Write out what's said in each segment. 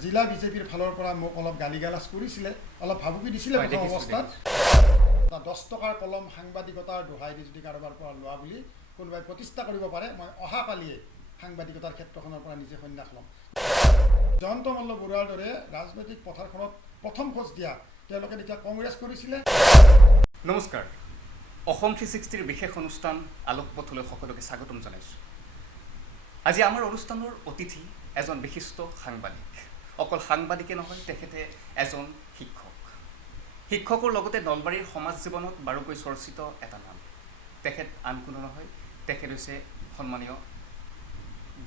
জিলা বিজেপিৰ ফালৰ পৰা মোক অলপ গালিগালাজ কৰিছিলে, অলপ ভাবুকি দিছিলে প্ৰথম অৱস্থাত। 10 টকাৰ কলম সাংবাদিকতাৰ দোহাই দি যদি কাৰোবাৰ পৰা লোৱা বুলি কোনোবাই প্ৰতিষ্ঠা কৰিব পাৰে, মই অহাকালিয়ে সাংবাদিকতাৰ ক্ষেত্ৰখনৰ পৰা নিজে সন্যাস ল'ম। জয়ন্ত মল্ল বৰুৱাৰ দৰে ৰাজনৈতিক পথাৰখনত প্ৰথম খোজ দিয়া তেওঁলোকে তেতিয়া কংগ্ৰেছ কৰিছিলে। নমস্কাৰ, অসম 360ৰ বিশেষ অনুষ্ঠান আলোকপথলৈ সকলোকে স্বাগতম জনাইছোঁ। আজি আমাৰ অনুষ্ঠানৰ অতিথি এজন বিশিষ্ট সাংবাদিক। অকল সাংবাদিকে নহয়, তেখেতে এজন শিক্ষক। শিক্ষকৰ লগতে নলবাৰীৰ সমাজ জীৱনত বাৰুকৈ চৰ্চিত এটা নাম। তেখেত আন কোনো নহয়, তেখেত হৈছে সন্মানীয়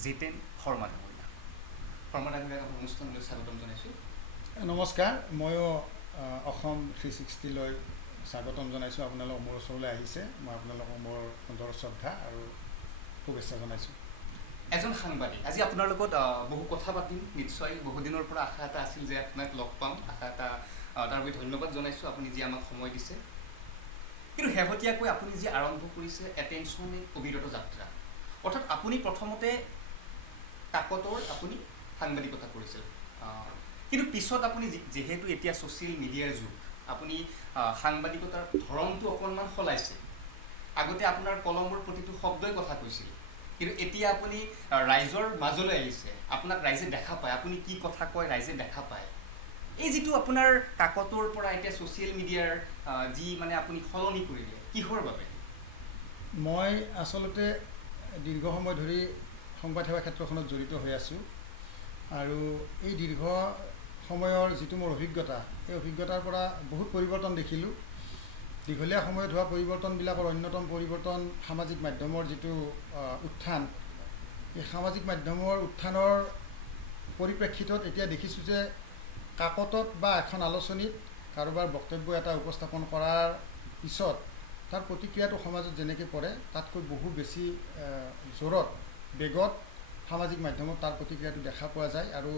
জিতেন শৰ্মা ডাঙৰীয়া। শৰ্মা ডাঙৰীয়াক আমাৰ অনুষ্ঠানলৈ স্বাগতম জনাইছোঁ। নমস্কাৰ, ময়ো অসম 360লৈ স্বাগতম জনাইছোঁ। আপোনালোক মোৰ ওচৰলৈ আহিছে, মই আপোনালোকক মোৰ সুন্দৰ শ্ৰদ্ধা আৰু শুভেচ্ছা জনাইছোঁ। এজন সাংবাদিক, আজি আপোনাৰ লগত বহু কথা পাতিম নিশ্চয়। বহুদিনৰ পৰা আশা এটা আছিল যে আপোনাক লগ পাম, আশা এটা তাৰ বাবে ধন্যবাদ জনাইছোঁ আপুনি যি আমাক সময় দিছে। কিন্তু শেহতীয়াকৈ আপুনি যি আৰম্ভ কৰিছে এটেনশ্যন অবিৰত যাত্ৰা, অৰ্থাৎ আপুনি প্ৰথমতে কাকতৰ আপুনি সাংবাদিকতা কৰিছিল, কিন্তু পিছত আপুনি যিহেতু এতিয়া ছ'চিয়েল মিডিয়াৰ যুগ, আপুনি সাংবাদিকতাৰ ধৰণটো অকণমান সলাইছে। আগতে আপোনাৰ কলমৰ প্ৰতিটো শব্দই কথা কৈছিল, কিন্তু এতিয়া আপুনি ৰাইজৰ মাজলৈ আহিছে, আপোনাক ৰাইজে দেখা পায়, আপুনি কি কথা কয় ৰাইজে দেখা পায়। এই যিটো আপোনাৰ কাকতৰ পৰা এতিয়া ছ'চিয়েল মিডিয়াৰ যি মানে আপুনি সলনি কৰিলে, কিহৰ বাবে? মই আচলতে দীৰ্ঘ সময় ধৰি সংবাদ সেৱা ক্ষেত্ৰখনত জড়িত হৈ আছোঁ, আৰু এই দীৰ্ঘ সময়ৰ যিটো মোৰ অভিজ্ঞতা, এই অভিজ্ঞতাৰ পৰা বহুত পৰিৱৰ্তন দেখিলোঁ। দীঘলীয়া সময়ত হোৱা পৰিৱৰ্তনবিলাকৰ অন্যতম পৰিৱৰ্তন সামাজিক মাধ্যমৰ যিটো উত্থান। এই সামাজিক মাধ্যমৰ উত্থানৰ পৰিপ্ৰেক্ষিতত এতিয়া দেখিছোঁ যে কাকতত বা এখন আলোচনীত কাৰোবাৰ বক্তব্য এটা উপস্থাপন কৰাৰ পিছত তাৰ প্ৰতিক্ৰিয়াটো সমাজত যেনেকৈ পৰে, তাতকৈ বহু বেছি জোৰত, বেগত সামাজিক মাধ্যমত তাৰ প্ৰতিক্ৰিয়াটো দেখা পোৱা যায়। আৰু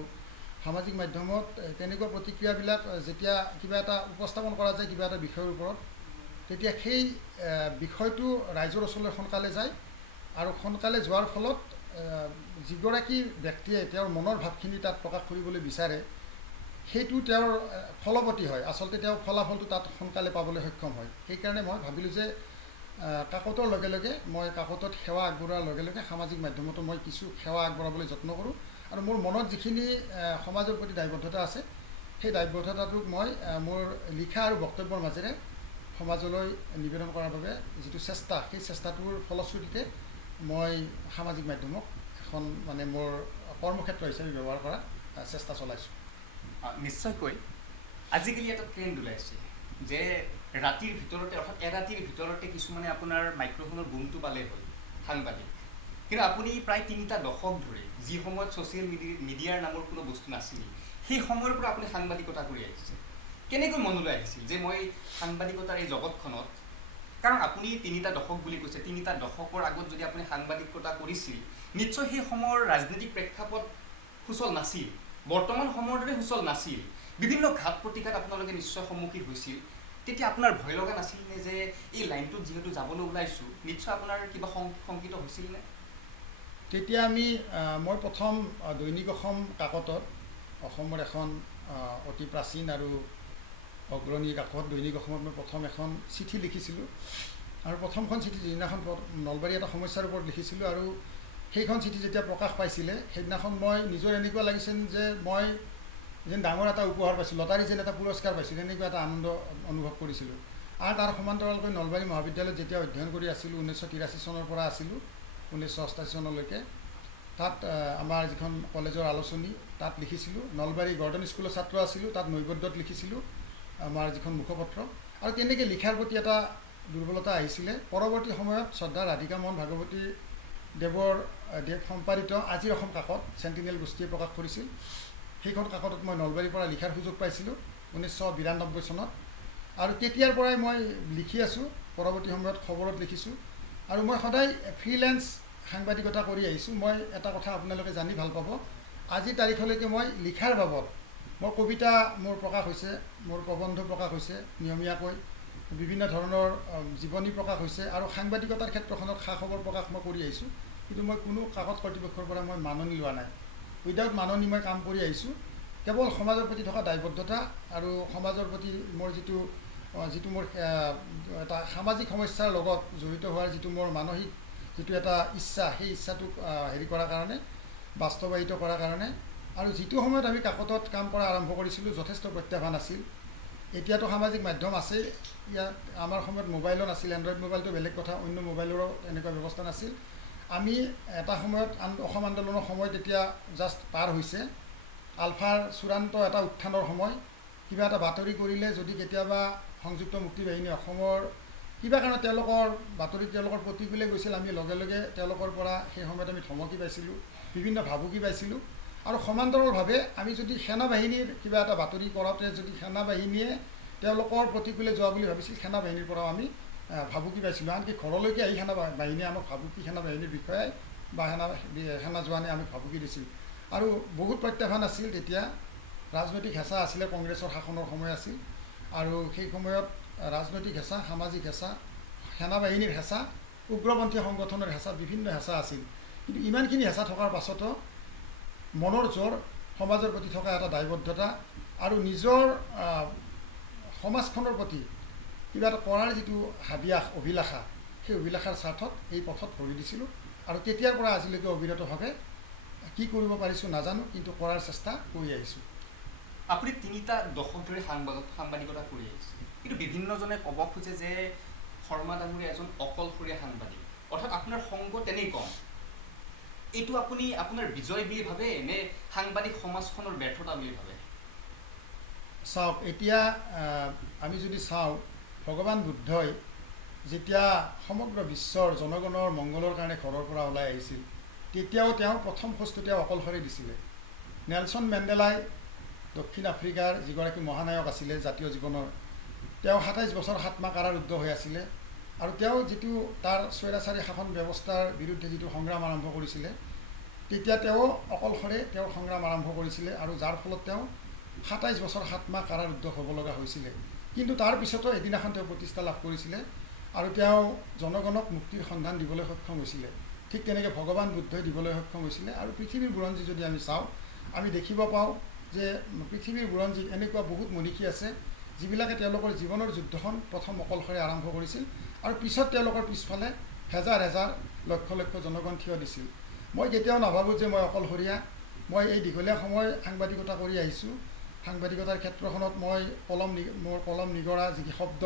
সামাজিক মাধ্যমত তেনেকুৱা প্ৰতিক্ৰিয়াবিলাক যেতিয়া কিবা এটা উপস্থাপন কৰা যায় কিবা এটা বিষয়ৰ ওপৰত, তেতিয়া সেই বিষয়টো ৰাইজৰ ওচৰলৈ সোনকালে যায়, আৰু সোনকালে যোৱাৰ ফলত যিগৰাকী ব্যক্তিয়ে তেওঁৰ মনৰ ভাৱখিনি তাত প্ৰকাশ কৰিবলৈ বিচাৰে, সেইটো তেওঁৰ ফলৱতী হয়। আচলতে তেওঁ ফলাফলটো তাত সোনকালে পাবলৈ সক্ষম হয়। সেইকাৰণে মই ভাবিলোঁ যে কাকতৰ লগে লগে মই কাকতত সেৱা আগবঢ়োৱাৰ লগে লগে সামাজিক মাধ্যমতো মই কিছু সেৱা আগবঢ়াবলৈ যত্ন কৰোঁ, আৰু মোৰ মনত যিখিনি সমাজৰ প্ৰতি দায়বদ্ধতা আছে, সেই দায়বদ্ধতাটোক মই মোৰ লিখা আৰু বক্তব্যৰ মাজেৰে সমাজলৈ নিবেদন কৰাৰ বাবে যিটো চেষ্টা, সেই চেষ্টাটোৰ ফলশ্ৰুতিতে মই সামাজিক মাধ্যমক এখন মানে মোৰ কৰ্মক্ষেত্ৰ হিচাপে ব্যৱহাৰ কৰাৰ চেষ্টা চলাইছোঁ। নিশ্চয়কৈ আজিকালি এটা ট্ৰেণ্ড ওলাইছে যে ৰাতিৰ ভিতৰতে, অৰ্থাৎ এৰাতিৰ ভিতৰতে কিছুমানে আপোনাৰ মাইক্ৰফোনৰ বুমটো পালেই হ'ল সাংবাদিক। কিন্তু আপুনি প্ৰায় 3টা দশক ধৰি, যি সময়ত ছ'চিয়েল মিডিয়াৰ নামৰ কোনো বস্তু নাছিল, সেই সময়ৰ পৰা আপুনি সাংবাদিকতা কৰি আহিছে। কেনেকৈ মনলৈ আহিছিল যে মই সাংবাদিকতাৰ এই জগতখনত, কাৰণ আপুনি 3টা দশক বুলি কৈছে, 3টা দশকৰ আগত যদি আপুনি সাংবাদিকতা কৰিছিল, নিশ্চয় সেই সময়ৰ ৰাজনৈতিক প্ৰেক্ষাপট সুচল নাছিল, বৰ্তমান সময়ৰ দৰে সুচল নাছিল, বিভিন্ন ঘাত প্ৰতিঘাত আপোনালোকে নিশ্চয় সন্মুখীন হৈছিল। তেতিয়া আপোনাৰ ভয় লগা নাছিল নে যে এই লাইনটোত যিহেতু যাবলৈ ওলাইছোঁ, নিশ্চয় আপোনাৰ কিবা শংকিত হৈছিল নে? তেতিয়া মই প্ৰথম দৈনিক অসম কাকতত, অসমৰ এখন অতি প্ৰাচীন আৰু অগ্ৰণী কাকত দৈনিক অসমত মই প্ৰথম এখন চিঠি লিখিছিলোঁ, আৰু প্ৰথমখন চিঠি যিদিনাখন নলবাৰী এটা সমস্যাৰ ওপৰত লিখিছিলোঁ, আৰু সেইখন চিঠি যেতিয়া প্ৰকাশ পাইছিলে, সেইদিনাখন মই নিজৰ এনেকুৱা লাগিছিল যে মই যেন ডাঙৰ এটা উপহাৰ পাইছোঁ, লটাৰী যেন এটা পুৰস্কাৰ পাইছোঁ, তেনেকুৱা এটা আনন্দ অনুভৱ কৰিছিলোঁ। আৰু তাৰ সমান্তৰালকৈ নলবাৰী মহাবিদ্যালয়ত যেতিয়া অধ্যয়ন কৰি আছিলোঁ, 1983 চনৰ পৰা আছিলোঁ 1988 চনলৈকে, তাত আমাৰ যিখন কলেজৰ আলোচনী তাত লিখিছিলোঁ। নলবাৰী গৰ্ডন স্কুলৰ ছাত্ৰ আছিলোঁ, তাত নৈবদ্যত লিখিছিলোঁ আমাৰ যিখন মুখপত্ৰ, আৰু তেনেকৈ লিখাৰ প্ৰতি এটা দুৰ্বলতা আহিছিলে। পৰৱৰ্তী সময়ত শ্ৰদ্ধা ৰাধিকা মোহন ভাগৱতী দেৱ সম্পাদিত আজিৰ অসম কাকত, চেণ্টিনেল গোষ্ঠীয়ে প্ৰকাশ কৰিছিল, সেইখন কাকতত মই নলবাৰীৰ পৰা লিখাৰ সুযোগ পাইছিলোঁ 1992 চনত, আৰু তেতিয়াৰ পৰাই মই লিখি আছোঁ। পৰৱৰ্তী সময়ত খবৰত লিখিছোঁ, আৰু মই সদায় ফ্ৰীলেন্স সাংবাদিকতা কৰি আহিছোঁ। মই এটা কথা আপোনালোকে জানি ভাল পাব, আজিৰ তাৰিখলৈকে মই লিখাৰ বাবদ মোৰ কবিতা মোৰ প্ৰকাশ হৈছে, মোৰ প্ৰবন্ধ প্ৰকাশ হৈছে নিয়মীয়াকৈ, বিভিন্ন ধৰণৰ জীৱনী প্ৰকাশ হৈছে, আৰু সাংবাদিকতাৰ ক্ষেত্ৰখনত খা খবৰ প্ৰকাশ মই কৰি আহিছোঁ। কিন্তু মই কোনো কাকত কৰ্তৃপক্ষৰ পৰা মই মাননি লোৱা নাই, উইদাউট মাননি মই কাম কৰি আহিছোঁ। কেৱল সমাজৰ প্ৰতি থকা দায়বদ্ধতা আৰু সমাজৰ প্ৰতি মোৰ যিটো মোৰ এটা সামাজিক সমস্যাৰ লগত জড়িত হোৱাৰ যিটো মোৰ মানসিক যিটো এটা ইচ্ছা, সেই ইচ্ছাটোক হেৰি কৰাৰ কাৰণে, বাস্তৱায়িত কৰাৰ কাৰণে। আৰু যিটো সময়ত আমি কাকতত কাম কৰা আৰম্ভ কৰিছিলোঁ যথেষ্ট প্ৰত্যাহ্বান আছিল। এতিয়াতো সামাজিক মাধ্যম আছেই, ইয়াত আমাৰ সময়ত মোবাইলো নাছিল, এণ্ড্ৰইড মোবাইলটো বেলেগ কথা, অন্য মোবাইলৰো এনেকুৱা ব্যৱস্থা নাছিল। আমি এটা সময়ত অসম আন্দোলনৰ সময়ত এতিয়া জাষ্ট পাৰ হৈছে, আলফাৰ চূড়ান্ত এটা উত্থানৰ সময়। কিবা এটা বাতৰি কৰিলে যদি কেতিয়াবা সংযুক্ত মুক্তি বাহিনী অসমৰ কিবা কাৰণত তেওঁলোকৰ বাতৰি তেওঁলোকৰ প্ৰতিকূলে গৈছিল, আমি লগে লগে তেওঁলোকৰ পৰা সেই সময়ত আমি ধমকি পাইছিলোঁ, বিভিন্ন ভাবুকি পাইছিলোঁ। আৰু সমান্তৰালভাৱে আমি যদি সেনাবাহিনীৰ কিবা এটা বাতৰি কৰাওঁতে যদি সেনাবাহিনীয়ে তেওঁলোকৰ প্ৰতিকূলে যোৱা বুলি ভাবিছিল, সেনাবাহিনীৰ পৰাও আমি ভাবুকি পাইছিলোঁ। আনকি ঘৰলৈকে আহি সেনাবাহিনীয়ে আমাক ভাবুকি, সেনাবাহিনীৰ বিষয়াই বা সেনা জোৱানে আমাক ভাবুকি দিছিল। আৰু বহুত প্ৰত্যাহ্বান আছিল তেতিয়া। ৰাজনৈতিক হেঁচা আছিলে, কংগ্ৰেছৰ শাসনৰ সময় আছিল। আৰু সেই সময়ত ৰাজনৈতিক হেঁচা, সামাজিক হেঁচা, সেনাবাহিনীৰ হেঁচা, উগ্ৰপন্থী সংগঠনৰ হেঁচা, বিভিন্ন হেঁচা আছিল। কিন্তু ইমানখিনি হেঁচা থকাৰ পাছতো মনৰ জোৰ, সমাজৰ প্ৰতি থকা এটা দায়বদ্ধতা আৰু নিজৰ সমাজখনৰ প্ৰতি কিবা এটা কৰাৰ যিটো হাবিয়াস, অভিলাষা, সেই অভিলাষাৰ স্বাৰ্থত এই পথত ভৰি দিছিলোঁ। আৰু তেতিয়াৰ পৰা আজিলৈকে অবিৰতভাৱে কি কৰিব পাৰিছোঁ নাজানো, কিন্তু কৰাৰ চেষ্টা কৰি আহিছোঁ। আপুনি 3টা দশক ধৰি সাংবাদিকতা কৰি আহিছে, কিন্তু বিভিন্নজনে ক'ব খোজে যে শৰ্মা ডাঙৰীয়া এজন অকলশৰীয়া সাংবাদিক, অৰ্থাৎ আপোনাৰ সংগ তেনেই কম। এইটো আপুনি আপোনাৰ বিজয় বুলি ভাবে নে সাংবাদিক সমাজখনৰ ব্যৰ্থতা বুলি ভাবে? চাওক, এতিয়া আমি যদি চাওঁ, ভগৱান বুদ্ধই যেতিয়া সমগ্ৰ বিশ্বৰ জনগণৰ মংগলৰ কাৰণে ঘৰৰ পৰা ওলাই আহিছিল, তেতিয়াও তেওঁ প্ৰথম খোজটো তেওঁ অকলশৰে দিছিলে। নেলছন মেণ্ডেলাই দক্ষিণ আফ্ৰিকাৰ যিগৰাকী মহানায়ক আছিলে জাতীয় জীৱনৰ, তেওঁ 27 বছৰ 7 মাহ কাৰাৰুদ্ধ হৈ আছিলে। আৰু তেওঁ যিটো তাৰ স্বৈৰাচাৰী শাসন ব্যৱস্থাৰ বিৰুদ্ধে যিটো সংগ্ৰাম আৰম্ভ কৰিছিলে, তেতিয়া তেওঁ অকলশৰে তেওঁৰ সংগ্ৰাম আৰম্ভ কৰিছিলে। আৰু যাৰ ফলত তেওঁ 27 বছৰ 7 মাহ কাৰাৰুদ্ধ হ'ব লগা হৈছিলে। কিন্তু তাৰ পিছতো এদিনাখন তেওঁ প্ৰতিষ্ঠা লাভ কৰিছিলে আৰু তেওঁ জনগণক মুক্তিৰ সন্ধান দিবলৈ সক্ষম হৈছিলে। ঠিক তেনেকৈ ভগৱান বুদ্ধই দিবলৈ সক্ষম হৈছিলে। আৰু পৃথিৱীৰ বুৰঞ্জী যদি আমি চাওঁ, আমি দেখিব পাওঁ যে পৃথিৱীৰ বুৰঞ্জীত এনেকুৱা বহুত মনীষী আছে যিবিলাকে তেওঁলোকৰ জীৱনৰ যুদ্ধখন প্ৰথম অকলশৰে আৰম্ভ কৰিছিল আৰু পিছত তেওঁলোকৰ পিছফালে হেজাৰ হেজাৰ লক্ষ লক্ষ জনগণ থিয় দিছিল। মই কেতিয়াও নাভাবোঁ যে মই অকলশৰীয়া। মই এই দীঘলীয়া সময় সাংবাদিকতা কৰি আহিছোঁ। সাংবাদিকতাৰ ক্ষেত্ৰখনত মই মোৰ কলম নিগৰা যি শব্দ,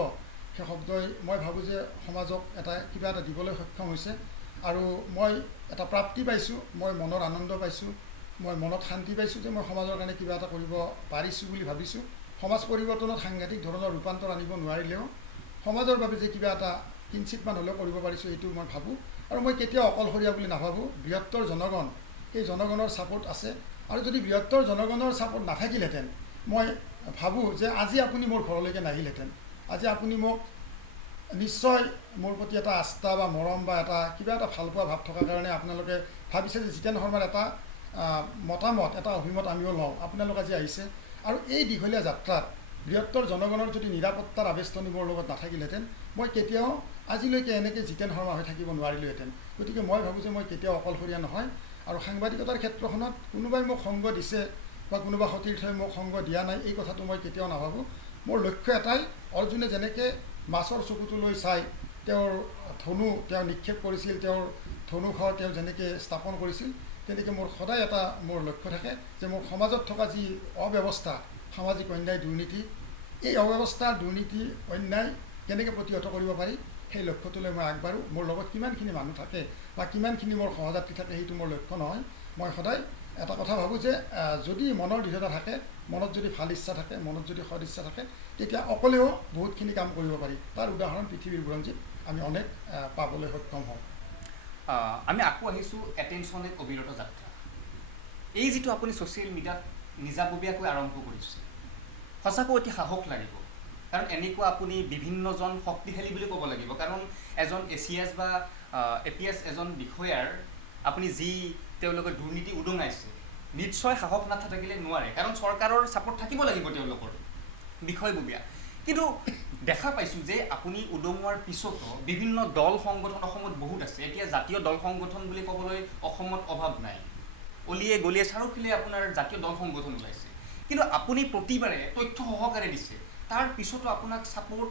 সেই শব্দই মই ভাবোঁ যে সমাজক কিবা এটা দিবলৈ সক্ষম হৈছে। আৰু মই এটা প্ৰাপ্তি পাইছোঁ, মই মনৰ আনন্দ পাইছোঁ, মই মনত শান্তি পাইছোঁ যে মই সমাজৰ কাৰণে কিবা এটা কৰিব পাৰিছোঁ বুলি ভাবিছোঁ। সমাজ পৰিৱৰ্তনত সাংঘাতিক ধৰণৰ ৰূপান্তৰ আনিব নোৱাৰিলেও সমাজৰ বাবে যে কিবা এটা কিঞ্চিতমান হ'লেও কৰিব পাৰিছোঁ, এইটো মই ভাবোঁ। আৰু মই কেতিয়াও অকলশৰীয়া বুলি নাভাবোঁ। বৃহত্তৰ জনগণ, এই জনগণৰ ছাপোৰ্ট আছে। আৰু যদি বৃহত্তৰ জনগণৰ ছাপোৰ্ট নাথাকিলহেঁতেন, মই ভাবোঁ যে আজি আপুনি মোৰ ঘৰলৈকে নাহিলহেঁতেন। আজি আপুনি মোক নিশ্চয় মোৰ প্ৰতি এটা আস্থা বা মৰম বা কিবা এটা ভালপোৱা ভাৱ থকাৰ কাৰণে আপোনালোকে ভাবিছে যে জিতেন শৰ্মাৰ এটা মতামত, এটা অভিমত আমিও লওঁ। আপোনালোক আজি আহিছে। আৰু এই দীঘলীয়া যাত্ৰাত বৃহত্তৰ জনগণৰ যদি নিৰাপত্তাৰ আবেষ্টনী মোৰ লগত নাথাকিলহেঁতেন, মই কেতিয়াও আজিলৈকে এনেকৈ জিতেন শৰ্মা হৈ থাকিব নোৱাৰিলোহেঁতেন। গতিকে মই ভাবোঁ যে মই কেতিয়াও অকলশৰীয়া নহয়। আৰু সাংবাদিকতাৰ ক্ষেত্ৰখনত কোনোবাই মোক সংগ দিছে বা কোনোবা সতীৰ্থই মোক সংগ দিয়া নাই, এই কথাটো মই কেতিয়াও নাভাবোঁ। মোৰ লক্ষ্য এটাই, অৰ্জুনে যেনেকৈ মাছৰ চকুটোলৈ চাই তেওঁৰ ধনু তেওঁ নিক্ষেপ কৰিছিল, তেওঁৰ ধনুঘৰ তেওঁ যেনেকৈ স্থাপন কৰিছিল, তেনেকৈ মোৰ সদায় এটা মোৰ লক্ষ্য থাকে যে মোৰ সমাজত থকা যি অব্যৱস্থা, সামাজিক অন্যায়, দুৰ্নীতি, এই অব্যৱস্থা, দুৰ্নীতি, অন্যায় কেনেকৈ প্ৰতিহত কৰিব পাৰি, সেই লক্ষ্যটোলৈ মই আগবাঢ়োঁ। মোৰ লগত কিমানখিনি মানুহ থাকে বা কিমানখিনি মোৰ সহযাত্ৰী থাকে, সেইটো মোৰ লক্ষ্য নহয়। মই সদায় এটা কথা ভাবোঁ যে যদি মনৰ দৃঢ়তা থাকে, মনত যদি ভাল ইচ্ছা থাকে, মনত যদি সদ ইচ্ছা থাকে, তেতিয়া অকলেও বহুতখিনি কাম কৰিব পাৰি। তাৰ উদাহৰণ পৃথিৱীৰ বুৰঞ্জীত আমি অনেক পাবলৈ সক্ষম হওঁ। আমি আকৌ আহিছোঁ এটেনশ্যন এক অবিৰত যাত্ৰা। এই যিটো আপুনি ছ'চিয়েল মিডিয়াত নিজাববীয়াকৈ আৰম্ভ কৰিছে, সঁচাকৈ অতি সাহস লাগিব। কাৰণ এনেকুৱা আপুনি বিভিন্নজন শক্তিশালী বুলি ক'ব লাগিব। কাৰণ এজন ACS বা APS এজন বিষয়াৰ আপুনি যি তেওঁলোকে দুৰ্নীতি উদঙাইছে, নিশ্চয় সাহস নাথাকিলে নোৱাৰে। কাৰণ চৰকাৰৰ ছাপোৰ্ট থাকিব লাগিব তেওঁলোকৰ বিষয়ববীয়া। কিন্তু দেখা পাইছোঁ যে আপুনি উদঙোৱাৰ পিছতো বিভিন্ন দল সংগঠন অসমত বহুত আছে। এতিয়া জাতীয় দল সংগঠন বুলি ক'বলৈ অসমত অভাৱ নাই। অলিয়ে গলিয়ে চাৰিওফালে আপোনাৰ জাতীয় দল সংগঠন ওলাইছে। কিন্তু আপুনি প্ৰতিবাৰে তথ্য সহকাৰে দিছে, তাৰ পিছতো আপোনাক ছাপোৰ্ট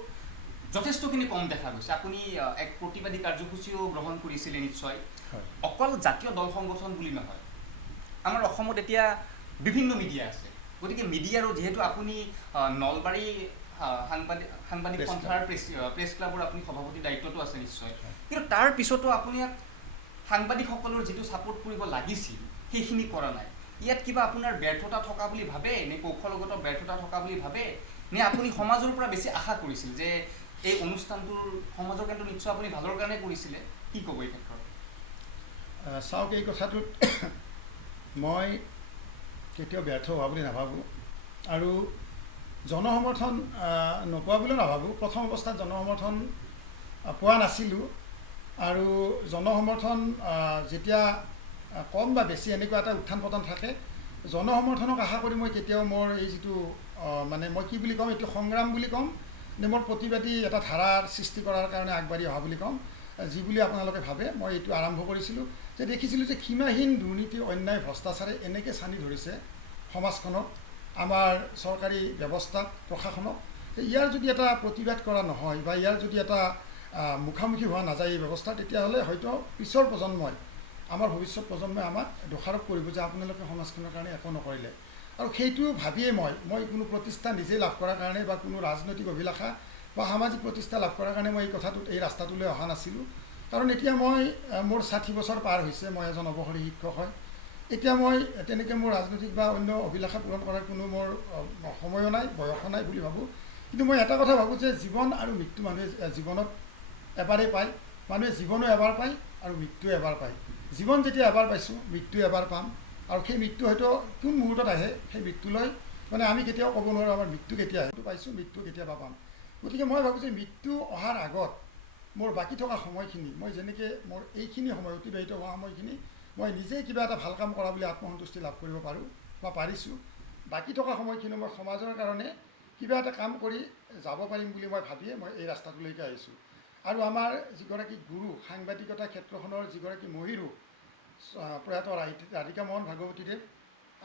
যথেষ্টখিনি কম দেখা গৈছে। আপুনি এক প্ৰতিবাদী কাৰ্যসূচীও গ্ৰহণ কৰিছিলে নিশ্চয়, অকল জাতীয় দল সংগঠন বুলি নহয়, আমাৰ অসমত এতিয়া বিভিন্ন মিডিয়া আছে। গতিকে মিডিয়াৰো যিহেতু আপুনি নলবাৰী সাংবাদিক সন্থাৰ প্ৰেছ ক্লাবৰ আপুনি সভাপতিৰ দায়িত্বটো আছে নিশ্চয়, কিন্তু তাৰ পিছতো আপুনি সাংবাদিকসকলৰ যিটো ছাপোৰ্ট কৰিব লাগিছিল সেইখিনি কৰা নাই। ইয়াত কিবা আপোনাৰ ব্যৰ্থতা থকা বুলি ভাবে, নে কৌশলগত ব্যৰ্থতা থকা বুলি ভাবে, নে আপুনি সমাজৰ পৰা বেছি আশা কৰিছিল যে এই অনুষ্ঠানটোৰ সমাজৰ কিন্তু নিশ্চয় আপুনি ভালৰ কাৰণে কৰিছিলে? কি ক'ব এই ক্ষেত্ৰত? চাওক, এই কথাটোত মই কেতিয়াও ব্যৰ্থ হোৱা বুলি নাভাবোঁ, আৰু জনসমৰ্থন নোপোৱা বুলিও নাভাবোঁ। প্ৰথম অৱস্থাত জনসমৰ্থন পোৱা নাছিলোঁ, আৰু জনসমৰ্থন যেতিয়া কম বা বেছি এনেকুৱা এটা উত্থান পতন থাকে, জনসমৰ্থনক আশা কৰি মই কেতিয়াও মোৰ এই যিটো মানে মই কি বুলি ক'ম, এইটো সংগ্ৰাম বুলি ক'ম নে মোৰ প্ৰতিবাদী এটা ধাৰাৰ সৃষ্টি কৰাৰ কাৰণে আগবাঢ়ি অহা বুলি ক'ম, যি বুলি আপোনালোকে ভাবে, মই এইটো আৰম্ভ কৰিছিলোঁ যে দেখিছিলোঁ যে সীমাহীন দুৰ্নীতি, অন্যায়, ভ্ৰষ্টাচাৰে এনেকৈ ছানি ধৰিছে সমাজখনক, আমাৰ চৰকাৰী ব্যৱস্থাক, প্ৰশাসনক, ইয়াৰ যদি এটা প্ৰতিবাদ কৰা নহয় বা ইয়াৰ যদি এটা মুখামুখি হোৱা নাযায় এই ব্যৱস্থা, তেতিয়াহ'লে হয়তো পিছৰ প্ৰজন্মই, আমাৰ ভৱিষ্যত প্ৰজন্মই আমাক দোষাৰোপ কৰিব যে আপোনালোকে সমাজখনৰ কাৰণে একো নকৰিলে। আৰু সেইটো ভাবিয়েই মই কোনো প্ৰতিষ্ঠা নিজেই লাভ কৰাৰ কাৰণে বা কোনো ৰাজনৈতিক অভিলাষা বা সামাজিক প্ৰতিষ্ঠা লাভ কৰাৰ কাৰণে মই এই ৰাস্তাটোলৈ অহা নাছিলোঁ। কাৰণ এতিয়া মোৰ 60 বছৰ পাৰ হৈছে, মই এজন অৱসৰী শিক্ষক হয়। এতিয়া মই তেনেকৈ মোৰ ৰাজনৈতিক বা অন্য অভিলাষা পূৰণ কৰাৰ কোনো মোৰ সময়ো নাই, বয়সো নাই বুলি ভাবোঁ। কিন্তু মই এটা কথা ভাবোঁ যে জীৱন আৰু মৃত্যু মানুহে জীৱনত এবাৰেই পায়, মানুহে জীৱনো এবাৰ পায় আৰু মৃত্যুও এবাৰ পায়। জীৱন যেতিয়া এবাৰ পাইছোঁ, মৃত্যু এবাৰ পাম, আৰু সেই মৃত্যু হয়তো কোন মুহূৰ্তত আহে সেই মৃত্যুলৈ মানে আমি কেতিয়াও ক'ব নোৱাৰোঁ আমাৰ মৃত্যু কেতিয়া আহে। পাইছোঁ, মৃত্যু কেতিয়াবা পাম। গতিকে মই ভাবোঁ যে মৃত্যু অহাৰ আগত মোৰ বাকী থকা সময়খিনি, মই যেনেকৈ মোৰ এইখিনি সময় অতিবাহিত হোৱা সময়খিনি মই নিজেই কিবা এটা ভাল কাম কৰা বুলি আত্মসন্তুষ্টি লাভ কৰিব পাৰোঁ বা পাৰিছোঁ। বাকী থকা সময়খিনি মই সমাজৰ কাৰণে কিবা এটা কাম কৰি যাব পাৰিম বুলি মই ভাবিয়ে মই এই ৰাস্তাটোলৈকে আহিছোঁ। আৰু আমাৰ যিগৰাকী গুৰু, সাংবাদিকতা ক্ষেত্ৰখনৰ যিগৰাকী মহীৰো, প্ৰয়াত ৰাধিকা মোহন ভাগৱতীদেৱ,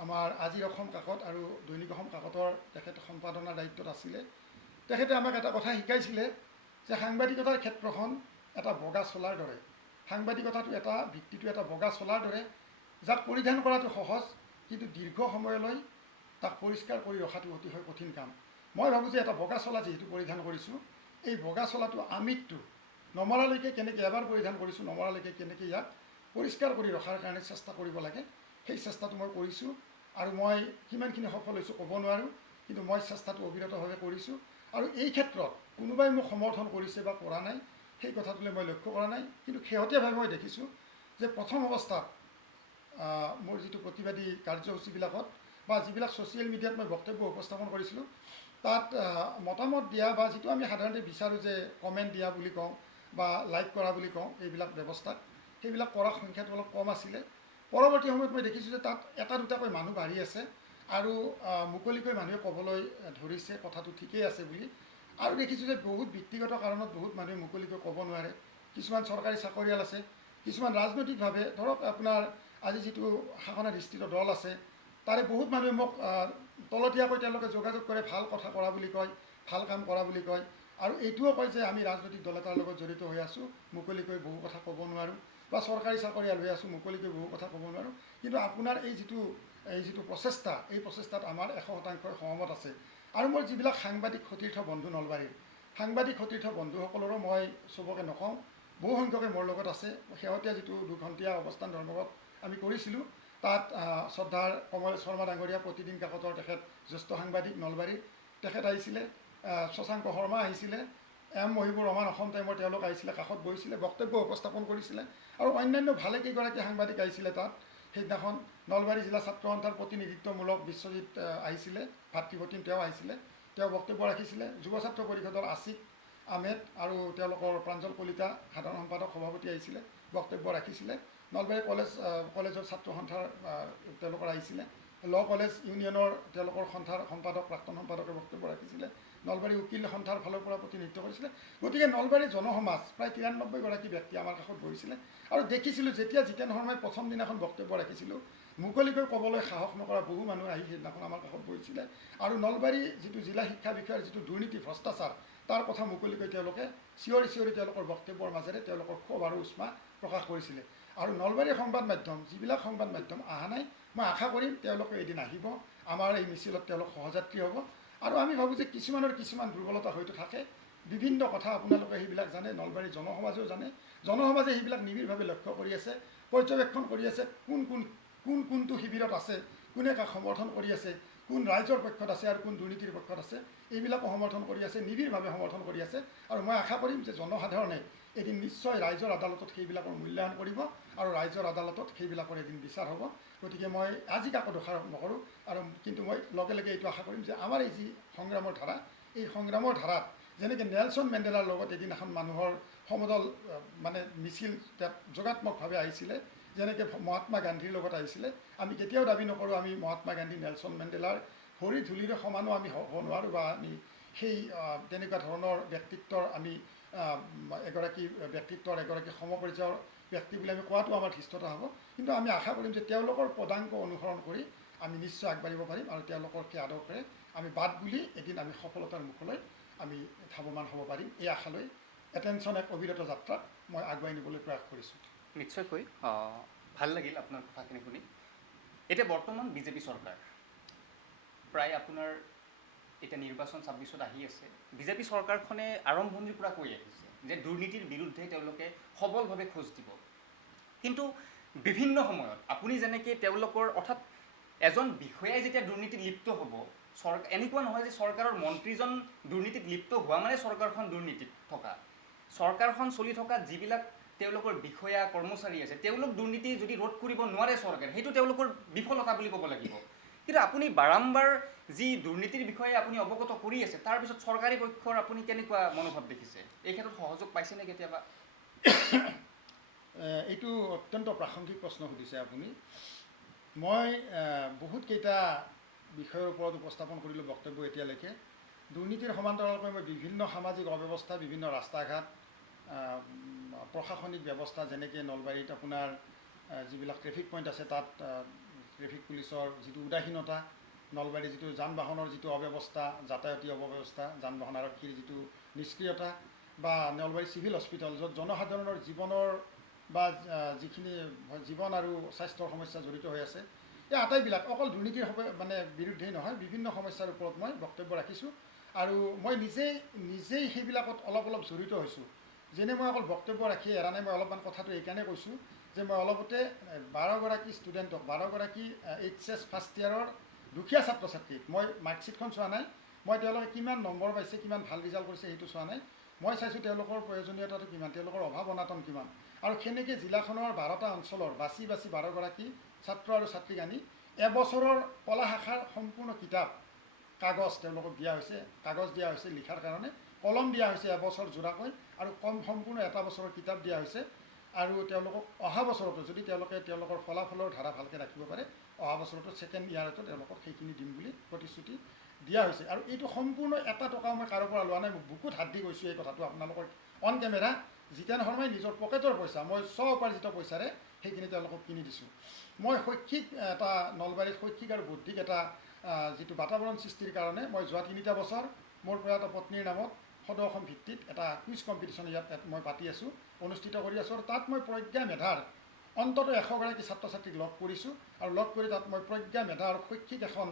আমাৰ আজিৰ অসম কাকত আৰু দৈনিক অসম কাকতৰ তেখেত সম্পাদনাৰ দায়িত্বত আছিলে। তেখেতে আমাক এটা কথা শিকাইছিলে যে সাংবাদিকতাৰ ক্ষেত্ৰখন এটা বগা চলাৰ দৰে, সাংবাদিকতাটো এটা ভিত্তিটো এটা বগা চলাৰ দৰে, যাক পৰিধান কৰাটো সহজ, কিন্তু দীৰ্ঘ সময়লৈ তাক পৰিষ্কাৰ কৰি ৰখাটো অতিশয় কঠিন কাম। মই ভাবোঁ যে এটা বগা চলা যিহেতু পৰিধান কৰিছোঁ, এই বগা চলাটো আমৃত্যু নমৰালৈকে কেনেকৈ এবাৰ পৰিধান কৰিছোঁ, নমৰালৈকে কেনেকৈ ইয়াক পৰিষ্কাৰ কৰি ৰখাৰ কাৰণে চেষ্টা কৰিব লাগে, সেই চেষ্টাটো মই কৰিছোঁ। আৰু মই কিমানখিনি সফল হৈছোঁ ক'ব নোৱাৰোঁ, কিন্তু মই চেষ্টাটো অবিৰতভাৱে কৰিছোঁ। আৰু এই ক্ষেত্ৰত কোনোবাই মোক সমৰ্থন কৰিছে বা কৰা নাই সেই কথাটোলৈ মই লক্ষ্য কৰা নাই, কিন্তু শেহতীয়াভাৱে মই দেখিছোঁ যে প্ৰথম অৱস্থাত মোৰ যিটো প্ৰতিবাদী কাৰ্যসূচীবিলাকত বা যিবিলাক ছ'চিয়েল মিডিয়াত মই বক্তব্য উপস্থাপন কৰিছিলোঁ, তাত মতামত দিয়া বা যিটো আমি সাধাৰণতে বিচাৰোঁ যে কমেণ্ট দিয়া বুলি কওঁ বা লাইক কৰা বুলি কওঁ এইবিলাক ব্যৱস্থাত, সেইবিলাক কৰাৰ সংখ্যাটো অলপ কম আছিলে। পৰৱৰ্তী সময়ত মই দেখিছোঁ যে তাত এটা দুটাকৈ মানুহ বাঢ়ি আছে, আৰু মুকলিকৈ মানুহে ক'বলৈ ধৰিছে কথাটো ঠিকেই আছে বুলি। আৰু দেখিছোঁ যে বহুত ব্যক্তিগত কাৰণত বহুত মানুহে মুকলিকৈ ক'ব নোৱাৰে। কিছুমান চৰকাৰী চাকৰিয়াল আছে, কিছুমান ৰাজনৈতিকভাৱে ধৰক আপোনাৰ আজি যিটো শাসনাধিষ্ঠিত দল আছে, তাৰে বহুত মানুহে মোক তলতীয়াকৈ তেওঁলোকে যোগাযোগ কৰে, ভাল কথা কৰা বুলি কয়, ভাল কাম কৰা বুলি কয়, আৰু এইটোও কয় যে আমি ৰাজনৈতিক দল এটাৰ লগত জড়িত হৈ আছোঁ, মুকলিকৈ বহু কথা ক'ব নোৱাৰোঁ, বা চৰকাৰী চাকৰিয়াল হৈ আছোঁ, মুকলিকৈ বহু কথা ক'ব নোৱাৰোঁ। কিন্তু আপোনাৰ এই যিটো প্ৰচেষ্টা, এই প্ৰচেষ্টাত আমাৰ 100% সহমত আছে। আৰু মোৰ যিবিলাক সাংবাদিক সতীৰ্থ বন্ধু, নলবাৰীৰ সাংবাদিক সতীৰ্থ বন্ধুসকলৰো মই চবকে নকওঁ, বহু সংখ্যকে মোৰ লগত আছে। শেহতীয়া যিটো 2 ঘণ্টীয়া অৱস্থান ধৰ্মঘট আমি কৰিছিলোঁ, তাত শ্ৰদ্ধাৰ কমলেশ শৰ্মা ডাঙৰীয়া, প্ৰতিদিন কাকতৰ তেখেত জ্যেষ্ঠ সাংবাদিক নলবাৰীৰ, তেখেত আহিছিলে, শশাংক শৰ্মা আহিছিলে, এম মহিবুৰ ৰহমান অসম টাইমৰ তেওঁলোক আহিছিলে, কাষত বহিছিলে, বক্তব্য উপস্থাপন কৰিছিলে, আৰু অন্যান্য ভালেকেইগৰাকী সাংবাদিক আহিছিলে তাত। সেইদিনাখন নলবাৰী জিলা ছাত্ৰ সন্থাৰ প্ৰতিনিধিত্বমূলক বিশ্বজিৎ আহিছিলে, ভাতৃপ্ৰতিম তেওঁ আহিছিলে, তেওঁ বক্তব্য ৰাখিছিলে। যুৱ ছাত্ৰ পৰিষদৰ আছিক আহমেদ আৰু তেওঁলোকৰ প্ৰাঞ্জল কলিতা সাধাৰণ সম্পাদক সভাপতি আহিছিলে, বক্তব্য ৰাখিছিলে। নলবাৰী কলেজৰ ছাত্ৰ সন্থাৰ তেওঁলোকৰ আহিছিলে, ল কলেজ ইউনিয়নৰ তেওঁলোকৰ সন্থাৰ সম্পাদক, প্ৰাক্তন সম্পাদকে বক্তব্য ৰাখিছিলে, নলবাৰী উকিল সন্থাৰ ফালৰ পৰা প্ৰতিনিধিত্ব কৰিছিলে। গতিকে নলবাৰীৰ জনসমাজ প্ৰায় 93গৰাকী ব্যক্তি আমাৰ কাষত বহিছিলে। আৰু দেখিছিলোঁ যেতিয়া জিতেন শৰ্মাই প্ৰথম দিনাখন বক্তব্য ৰাখিছিলোঁ, মুকলিকৈ ক'বলৈ সাহস নকৰা বহু মানুহ আহি সেইদিনাখন আমাৰ কাষত বহিছিলে আৰু নলবাৰী যিটো জিলা শিক্ষা বিষয়াৰ যিটো দুৰ্নীতি ভ্ৰষ্টাচাৰ তাৰ কথা মুকলিকৈ তেওঁলোকে চিঞৰি চিঞৰি তেওঁলোকৰ বক্তব্যৰ মাজেৰে তেওঁলোকৰ ক্ষোভ আৰু উষ্মা প্ৰকাশ কৰিছিলে। আৰু নলবাৰীৰ সংবাদ মাধ্যম যিবিলাক সংবাদ মাধ্যম অহা নাই, মই আশা কৰিম তেওঁলোকে এদিন আহিব, আমাৰ এই মিছিলত তেওঁলোক সহযাত্ৰী হ'ব। আৰু আমি ভাবোঁ যে কিছুমান দুৰ্বলতা হয়তো থাকে, বিভিন্ন কথা আপোনালোকে সেইবিলাক জানে, নলবাৰীৰ জনসমাজেও জানে, জনসমাজে সেইবিলাক নিবিড়ভাৱে লক্ষ্য কৰি আছে, পৰ্যবেক্ষণ কৰি আছে, কোনটো শিবিৰত আছে, কোনে কাক সমৰ্থন কৰি আছে, কোন ৰাইজৰ পক্ষত আছে আৰু কোন দুৰ্নীতিৰ পক্ষত আছে, এইবিলাকো সমৰ্থন কৰি আছে, নিবিড়ভাৱে সমৰ্থন কৰি আছে। আৰু মই আশা কৰিম যে জনসাধাৰণে এদিন নিশ্চয় ৰাইজৰ আদালতত সেইবিলাকৰ মূল্যায়ন কৰিব আৰু ৰাইজৰ আদালতত সেইবিলাকৰ এদিন বিচাৰ হ'ব। গতিকে মই আজি কাকো দোষাৰোপ নকৰোঁ, আৰু কিন্তু মই লগে লগে এইটো আশা কৰিম যে আমাৰ এই যি সংগ্ৰামৰ ধাৰা, এই সংগ্ৰামৰ ধাৰাত যেনেকৈ নেলছন মেণ্ডেলাৰ লগত এদিন এখন মানুহৰ সমদল মানে মিছিল যোগাত্মকভাৱে আহিছিলে, যেনেকৈ মহাত্মা গান্ধীৰ লগত আহিছিলে, আমি কেতিয়াও দাবী নকৰোঁ আমি মহাত্মা গান্ধী নেলছন মেণ্ডেলাৰ ভৰি ধূলিৰে সমানো আমি হ'ব নোৱাৰোঁ, বা আমি সেই তেনেকুৱা ধৰণৰ ব্যক্তিত্বৰ আমি এগৰাকী সমপৰ্যায়ৰ ব্যক্তি বুলি আমি কোৱাটো আমাৰ ধৃষ্টতা হ'ব। কিন্তু আমি আশা কৰিম যে তেওঁলোকৰ পদাংক অনুসৰণ কৰি আমি নিশ্চয় আগবাঢ়িব পাৰিম, আৰু তেওঁলোকৰ সেই আদৰ্শৰে আমি বাট বুলি এদিন আমি সফলতাৰ মুখলৈ আমি ধাৱমান হ'ব পাৰিম। এই আশালৈ এটেনশ্যন এক অবিৰত যাত্ৰাত মই আগুৱাই নিবলৈ প্ৰয়াস কৰিছোঁ। নিশ্চয়কৈ ভাল লাগিল আপোনাৰ কথাখিনি শুনি। এতিয়া বৰ্তমান বিজেপি চৰকাৰ, প্ৰায় আপোনাৰ এতিয়া নিৰ্বাচন 26ত আহি আছে, বিজেপি চৰকাৰখনে আৰম্ভণিৰ পৰা কৈ আহিছে যে দুৰ্নীতিৰ বিৰুদ্ধে তেওঁলোকে সবলভাৱে খোজ দিব। কিন্তু বিভিন্ন সময়ত আপুনি যেনেকৈ তেওঁলোকৰ অৰ্থাৎ এজন বিষয়াই যেতিয়া দুৰ্নীতিত লিপ্ত হ'ব, এনেকুৱা নহয় যে চৰকাৰৰ মন্ত্ৰীজন দুৰ্নীতিত লিপ্ত হোৱা মানে চৰকাৰখন দুৰ্নীতিত থকা। চৰকাৰখন চলি থকা যিবিলাক তেওঁলোকৰ বিষয়া কৰ্মচাৰী আছে, তেওঁলোক দুৰ্নীতি যদি ৰোধ কৰিব নোৱাৰে চৰকাৰে, সেইটো তেওঁলোকৰ বিফলতা বুলি ক'ব লাগিব। কিন্তু আপুনি বাৰম্বাৰ যি দুৰ্নীতিৰ বিষয়ে আপুনি অৱগত কৰি আছে, তাৰপিছত চৰকাৰী পক্ষৰ আপুনি কেনেকুৱা মনোভাৱ দেখিছে? এই ক্ষেত্ৰত সহযোগ পাইছেনে কেতিয়াবা? এইটো অত্যন্ত প্ৰাসংগিক প্ৰশ্ন সুধিছে আপুনি। মই বহুতকেইটা বিষয়ৰ ওপৰত উপস্থাপন কৰিলোঁ বক্তব্য এতিয়ালৈকে। দুৰ্নীতিৰ সমান্তৰালকৈ মই বিভিন্ন সামাজিক অব্যৱস্থা, বিভিন্ন ৰাস্তা ঘাট, প্ৰশাসনিক ব্যৱস্থা, যেনেকৈ নলবাৰীত আপোনাৰ যিবিলাক ট্ৰেফিক পইণ্ট আছে তাত ট্ৰেফিক পুলিচৰ যিটো উদাসীনতা, নলবাৰীৰ যিটো যান বাহনৰ যিটো অব্যৱস্থা, যাতায়াতী অব্যৱস্থা, যান বাহন আৰক্ষীৰ যিটো নিষ্ক্ৰিয়তা, বা নলবাৰী চিভিল হস্পিটেল য'ত জনসাধাৰণৰ জীৱনৰ বা যিখিনি জীৱন আৰু স্বাস্থ্যৰ সমস্যা জড়িত হৈ আছে, এই আটাইবিলাক অকল দুৰ্নীতিৰ বিৰুদ্ধেই নহয়, বিভিন্ন সমস্যাৰ ওপৰত মই বক্তব্য ৰাখিছোঁ। আৰু মই নিজেই সেইবিলাকত অলপ জড়িত হৈছোঁ। যেনে মই অকল বক্তব্য ৰাখি এৰা নাই, মই অলপমান কথাটো এইকাৰণে কৈছোঁ যে মই অলপতে 12গৰাকী ষ্টুডেণ্টক, 12গৰাকী HS ফাৰ্ষ্ট ইয়াৰৰ দুখীয়া ছাত্ৰ ছাত্ৰীক, মই মাৰ্কশ্বিটখন চোৱা নাই, মই তেওঁলোকে কিমান নম্বৰ পাইছে, কিমান ভাল ৰিজাল্ট কৰিছে সেইটো চোৱা নাই, মই চাইছোঁ তেওঁলোকৰ প্ৰয়োজনীয়তাটো কিমান, তেওঁলোকৰ অভাৱ অনাটন কিমান। আৰু সেনেকৈ জিলাখনৰ 12টা অঞ্চলৰ বাছি 12গৰাকী ছাত্ৰ আৰু ছাত্ৰীক আনি এবছৰৰ কলা শাখাৰ সম্পূৰ্ণ কিতাপ, কাগজ তেওঁলোকক দিয়া হৈছে, কাগজ দিয়া হৈছে লিখাৰ কাৰণে, কলম দিয়া হৈছে এবছৰ জোৰাকৈ, আৰু সম্পূৰ্ণ এটা বছৰৰ কিতাপ দিয়া হৈছে। আৰু তেওঁলোকক অহা বছৰতো যদি তেওঁলোকে তেওঁলোকৰ ফলাফলৰ ধাৰা ভালকৈ ৰাখিব পাৰে, অহা বছৰতো ছেকেণ্ড ইয়াৰতো তেওঁলোকক সেইখিনি দিম বুলি প্ৰতিশ্ৰুতি দিয়া হৈছে। আৰু এইটো সম্পূৰ্ণ এটা টকাও মই কাৰো পৰা লোৱা নাই, মই বুকুত হাত দি কৈছোঁ এই কথাটো আপোনালোকৰ অন কেমেৰা। জিতেন শৰ্মাই নিজৰ পকেটৰ পইচা, মই স্ব-উপাৰ্জিত পইচাৰে সেইখিনি তেওঁলোকক কিনি দিছোঁ। মই শৈক্ষিক এটা নলবাৰীত শৈক্ষিক আৰু বৌদ্ধিক এটা যিটো বাতাবৰণ সৃষ্টিৰ কাৰণে মই যোৱা 3টা বছৰ মোৰ প্ৰয়াত পত্নীৰ নামত সদৌ অসম ভিত্তিত এটা কুইজ কম্পিটিশ্যন ইয়াত মই পাতি আছোঁ, অনুষ্ঠিত কৰি আছোঁ। আৰু তাত মই প্ৰজ্ঞা মেধাৰ অন্ততঃ 100গৰাকী ছাত্ৰ ছাত্ৰীক লগ কৰিছোঁ, আৰু লগ কৰি তাত মই প্ৰজ্ঞা মেধা আৰু শৈক্ষিক এখন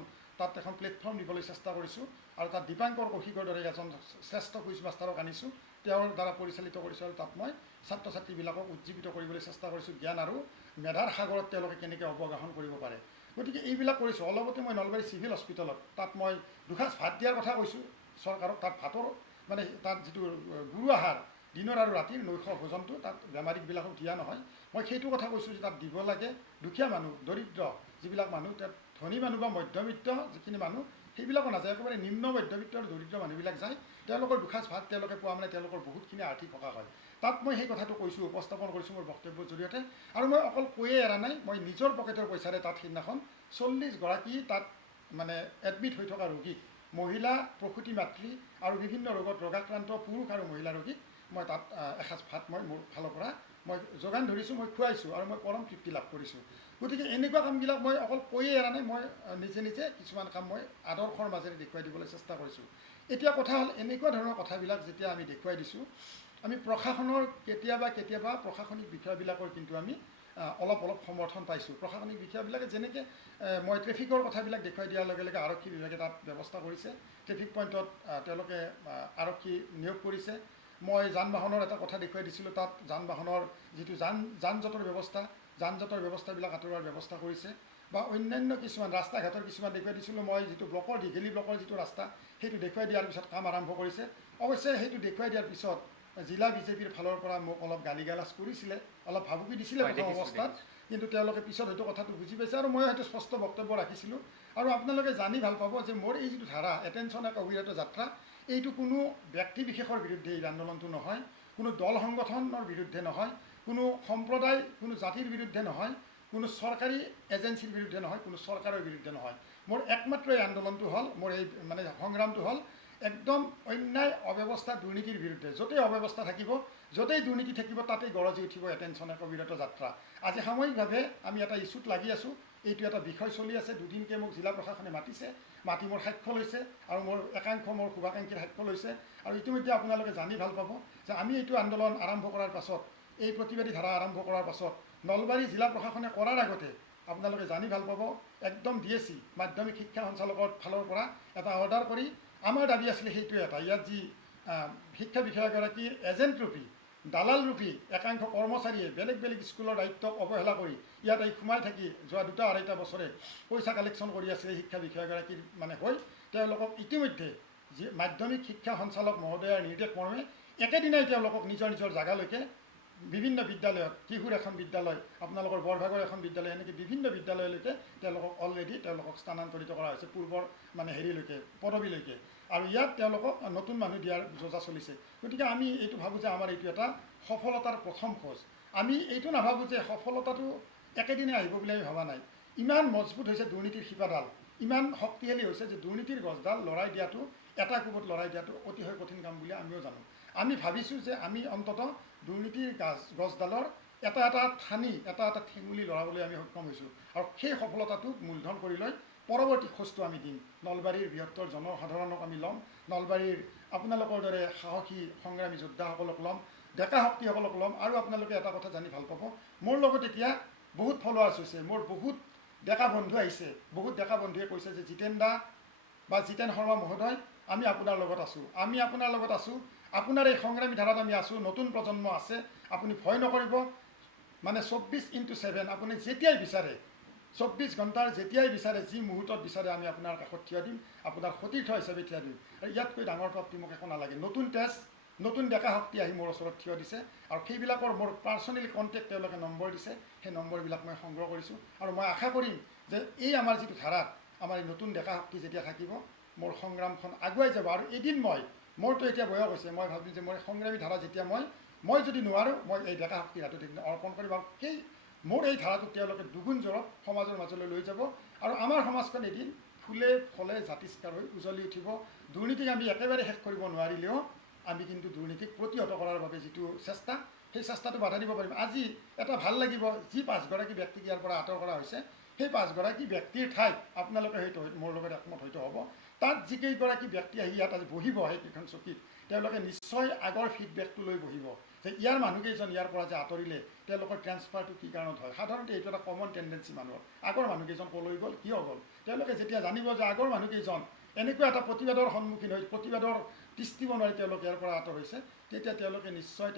প্লেটফৰ্ম দিবলৈ চেষ্টা কৰিছোঁ। আৰু তাত দীপাংকৰ কৌশিকৰ দৰে এজন শ্ৰেষ্ঠ কুইজ মাষ্টাৰক আনিছোঁ, তেওঁৰ দ্বাৰা পৰিচালিত কৰিছোঁ। আৰু তাত মই ছাত্ৰ ছাত্ৰীবিলাকক উজ্জীৱিত কৰিবলৈ চেষ্টা কৰিছোঁ, জ্ঞান আৰু মেধাৰ সাগৰত তেওঁলোকে কেনেকৈ অৱগাহন কৰিব পাৰে। গতিকে এইবিলাক কৰিছোঁ। অলপতে মই নলবাৰী চিভিল হস্পিটেলত তাত মই দুসাঁজ ভাত দিয়াৰ কথা কৈছোঁ চৰকাৰক। তাত ভাতৰ তাত যিটো গুৰু আহাৰ দিনৰ আৰু ৰাতিৰ নৈশ ভোজনটো তাত বেমাৰীবিলাকক দিয়া নহয়, মই সেইটো কথা কৈছোঁ যে তাত দিব লাগে। দুখীয়া মানুহ, দৰিদ্ৰ যিবিলাক মানুহ, তাত ধনী মানুহ বা মধ্যবিত্ত যিখিনি মানুহ সেইবিলাকো নাযায়, একেবাৰে নিম্ন মধ্যবিত্ত আৰু দৰিদ্ৰ মানুহবিলাক যায়, তেওঁলোকৰ দুসাঁজ ভাত তেওঁলোকে পোৱা মানে তেওঁলোকৰ বহুতখিনি আৰ্থিক সকাহ হয়। তাত মই সেই কথাটো কৈছোঁ, উপস্থাপন কৰিছোঁ মোৰ বক্তব্যৰ জৰিয়তে। আৰু মই অকল কৈয়ে এৰা নাই, মই নিজৰ পকেটৰ পইচাৰে তাত সিদিনাখন 40গৰাকী তাত এডমিট হৈ থকা ৰোগীক, মহিলা, প্ৰসূতি মাতৃ আৰু বিভিন্ন ৰোগত ৰোগাক্ৰান্ত পুৰুষ আৰু মহিলা ৰোগীক মই তাত এসাঁজ ভাত মই মোৰ ফালৰ পৰা মই যোগান ধৰিছোঁ, মই খুৱাইছোঁ আৰু মই পৰম তৃপ্তি লাভ কৰিছোঁ। গতিকে এনেকুৱা কামবিলাক মই অকল কৈয়ে এৰা নাই, মই নিজে নিজে কিছুমান কাম মই আদৰ্শৰ মাজেৰে দেখুৱাই দিবলৈ চেষ্টা কৰিছোঁ। এতিয়া কথা হ'ল এনেকুৱা ধৰণৰ কথাবিলাক যেতিয়া আমি দেখুৱাই দিছোঁ, আমি প্ৰশাসনৰ কেতিয়াবা প্ৰশাসনিক বিষয়াবিলাকৰ কিন্তু আমি অলপ সমৰ্থন পাইছোঁ। প্ৰশাসনিক বিষয়াবিলাকে যেনেকৈ মই ট্ৰেফিকৰ কথাবিলাক দেখুৱাই দিয়াৰ লগে লগে আৰক্ষী বিভাগে তাত ব্যৱস্থা কৰিছে, ট্ৰেফিক পইণ্টত তেওঁলোকে আৰক্ষী নিয়োগ কৰিছে। মই যান বাহনৰ এটা কথা দেখুৱাই দিছিলোঁ, তাত যান বাহনৰ যিটো যান জঁটৰ ব্যৱস্থাবিলাক আঁতৰোৱাৰ ব্যৱস্থা কৰিছে। বা অন্যান্য কিছুমান ৰাস্তা ঘাটৰ কিছুমান দেখুৱাই দিছিলোঁ, মই যিটো দীঘলী ব্লকৰ যিটো ৰাস্তা সেইটো দেখুৱাই দিয়াৰ পিছত কাম আৰম্ভ কৰিছে। অৱশ্যে সেইটো দেখুৱাই দিয়াৰ পিছত জিলা বিজেপিৰ ফালৰ পৰা মোক অলপ গালি গালাজ কৰিছিলে, অলপ ভাবুকি দিছিলে প্ৰথম অৱস্থাত, কিন্তু তেওঁলোকে পিছত হয়তো কথাটো বুজি পাইছে আৰু মই হয়তো স্পষ্ট বক্তব্য ৰাখিছিলোঁ। আৰু আপোনালোকে জানি ভাল পাব যে মোৰ এই যিটো ধাৰা এটেনশ্যন এক অবিৰত যাত্ৰা, এইটো কোনো ব্যক্তি বিশেষৰ বিৰুদ্ধে এই আন্দোলনটো নহয়, কোনো দল সংগঠনৰ বিৰুদ্ধে নহয়, কোনো সম্প্ৰদায় কোনো জাতিৰ বিৰুদ্ধে নহয়, কোনো চৰকাৰী এজেঞ্চিৰ বিৰুদ্ধে নহয়, কোনো চৰকাৰৰ বিৰুদ্ধে নহয়। মোৰ একমাত্ৰ এই আন্দোলনটো হ'ল, মোৰ এই সংগ্ৰামটো হ'ল একদম অন্যায় অব্যৱস্থা দুৰ্নীতিৰ বিৰুদ্ধে। য'তেই অব্যৱস্থা থাকিব, য'তেই দুৰ্নীতি থাকিব, তাতেই গৰজি উঠিব এটেনশ্যন এক অবিৰত যাত্ৰা। আজি সাময়িকভাৱে আমি এটা ইছ্যুত লাগি আছোঁ, এইটো এটা বিষয় চলি আছে। দুদিনকৈ মোক জিলা প্ৰশাসনে মাতি মোৰ সাক্ষ্য লৈছে আৰু মোৰ একাংশ মোৰ শুভাকাংক্ষীৰ সাক্ষ্য লৈছে। আৰু ইতিমধ্যে আপোনালোকে জানি ভাল পাব যে আমি এইটো আন্দোলন আৰম্ভ কৰাৰ পাছত, এই প্ৰতিবাদী ধাৰা আৰম্ভ কৰাৰ পাছত নলবাৰী জিলা প্ৰশাসনে কৰাৰ আগতে আপোনালোকে জানি ভাল পাব, একদম DSC মাধ্যমিক শিক্ষা সঞ্চালকৰ ফালৰ পৰা এটা অৰ্ডাৰ কৰি আমাৰ দাবী আছিলে সেইটোৱে এটা, ইয়াত যি শিক্ষা বিষয়াগৰাকীৰ এজেণ্ট ৰূপী দালাল ৰূপী একাংশ কৰ্মচাৰীয়ে বেলেগ স্কুলৰ দায়িত্বক অৱহেলা কৰি ইয়াত সোমাই থাকি যোৱা 2-2.5 বছৰে পইচা কালেকশ্যন কৰি আছে শিক্ষা বিষয়াগৰাকীৰ হৈ তেওঁলোকক ইতিমধ্যে যি মাধ্যমিক শিক্ষা সঞ্চালক মহোদয়ৰ নিৰ্দেশ মৰ্মে একেদিনাই তেওঁলোকক নিজৰ জাগালৈকে বিভিন্ন বিদ্যালয়ত, ত্ৰিহুৰ এখন বিদ্যালয়, আপোনালোকৰ বৰভাগৰ এখন বিদ্যালয়, এনেকৈ বিভিন্ন বিদ্যালয়লৈকে তেওঁলোকক অলৰেডি স্থানান্তৰিত কৰা হৈছে পূৰ্বৰ হেৰিলৈকে, পদবীলৈকে। আৰু ইয়াত তেওঁলোকক নতুন মানুহ দিয়াৰ যোজা চলিছে। গতিকে আমি এইটো ভাবোঁ যে আমাৰ এইটো এটা সফলতাৰ প্ৰথম খোজ। আমি এইটো নাভাবোঁ যে সফলতাটো একেদিনে আহিব বুলি আমি ভবা নাই। ইমান মজবুত হৈছে দুৰ্নীতিৰ শিপাডাল, ইমান শক্তিশালী হৈছে যে দুৰ্নীতিৰ গছডাল লৰাই দিয়াটো, এটা কোবত লৰাই দিয়াটো অতিশয় কঠিন কাম বুলি আমিও জানো। আমি ভাবিছোঁ যে আমি অন্ততঃ দুৰ্নীতিৰ গছডালৰ এটা ঠানি, এটা ঠেঙুলি লৰাবলৈ আমি সক্ষম হৈছোঁ। আৰু সেই সফলতাটোক মূলধন কৰি লৈ পৰৱৰ্তী খোজটো আমি দিম। নলবাৰীৰ বৃহত্তৰ জনসাধাৰণক আমি ল'ম, নলবাৰীৰ আপোনালোকৰ দৰে সাহসী সংগ্ৰামী যোদ্ধাসকলক ল'ম, ডেকা শক্তিসকলক ল'ম। আৰু আপোনালোকে এটা কথা জানি ভাল পাব, মোৰ লগত এতিয়া বহুত ফলোৱাৰ্ছ হৈছে, মোৰ বহুত ডেকা বন্ধু আহিছে। বহুত ডেকা বন্ধুৱে কৈছে যে জিতেন দা বা জিতেন শৰ্মা মহোদয়, আমি আপোনাৰ লগত আছোঁ, আমি আপোনাৰ লগত আছোঁ, আপোনাৰ এই সংগ্ৰামী ধাৰাত আমি আছোঁ, নতুন প্ৰজন্ম আছে, আপুনি ভয় নকৰিব। 24x7 আপুনি যেতিয়াই বিচাৰে, 24 ঘণ্টাৰ যেতিয়াই বিচাৰে, যি মুহূৰ্তত বিচাৰে আমি আপোনাৰ কাষত থিয় দিম, আপোনাৰ সতীৰ্থ হিচাপে থিয় দিম। আৰু ইয়াতকৈ ডাঙৰ প্ৰাপ্তি মোক একো নালাগে। নতুন তেজ, নতুন ডেকা শক্তি আহি মোৰ ওচৰত থিয় দিছে আৰু সেইবিলাকৰ মোৰ পাৰ্চনেলি কণ্টেক্ট তেওঁলোকে নম্বৰ দিছে, সেই নম্বৰবিলাক মই সংগ্ৰহ কৰিছোঁ। আৰু মই আশা কৰিম যে এই আমাৰ যিটো ধাৰাত আমাৰ এই নতুন ডেকা শক্তি যেতিয়া থাকিব, মোৰ সংগ্ৰামখন আগুৱাই যাব। আৰু এদিন মোৰতো এতিয়া বয়স হৈছে, মই ভাবিম যে মই সংগ্ৰামী ধাৰা যেতিয়া মই যদি নোৱাৰোঁ, মই এই ডেকা শক্তিৰ হাতত এদিন অৰ্পণ কৰিম। আৰু সেই মোৰ এই ধাৰাটোক তেওঁলোকে দুগুণ জোৰত সমাজৰ মাজলৈ লৈ যাব আৰু আমাৰ সমাজখন এদিন ফুলে ফলে জাতিষ্কাৰ হৈ উজ্বলি উঠিব। দুৰ্নীতিক আমি একেবাৰে শেষ কৰিব নোৱাৰিলেও আমি কিন্তু দুৰ্নীতিক প্ৰতিহত কৰাৰ বাবে যিটো চেষ্টা, সেই চেষ্টাটো বাধা দিব পাৰিম। আজি এটা ভাল লাগিব, যি 5গৰাকী ব্যক্তিক ইয়াৰ পৰা আঁতৰ কৰা হৈছে, সেই 5গৰাকী ব্যক্তিৰ ঠাইত আপোনালোকে হয়তো মোৰ লগত একমত হয়তো হ'ব, তাত যিকেইগৰাকী ব্যক্তি আহি ইয়াত আজি বহিব সেইকেইখন চকীত, তেওঁলোকে নিশ্চয় আগৰ ফিডবেকটো লৈ বহিব যে ইয়াৰ মানুহকেইজন ইয়াৰ পৰা যে আঁতৰিলে, তেওঁলোকৰ ট্ৰেন্সফাৰটো কি কাৰণত হয়। সাধাৰণতে এইটো এটা কমন টেণ্ডেঞ্চি মানুহৰ, আগৰ মানুহকেইজন ক'লৈ গ'ল, কিয় গ'ল। তেওঁলোকে যেতিয়া জানিব যে আগৰ মানুহকেইজন এনেকুৱা এটা প্ৰতিবাদৰ সন্মুখীন হৈ, প্ৰতিবাদৰ তিষ্ঠিব নোৱাৰি তেওঁলোকে ইয়াৰ পৰা আঁতৰ হৈছে, তেতিয়া তেওঁলোকে নিশ্চয়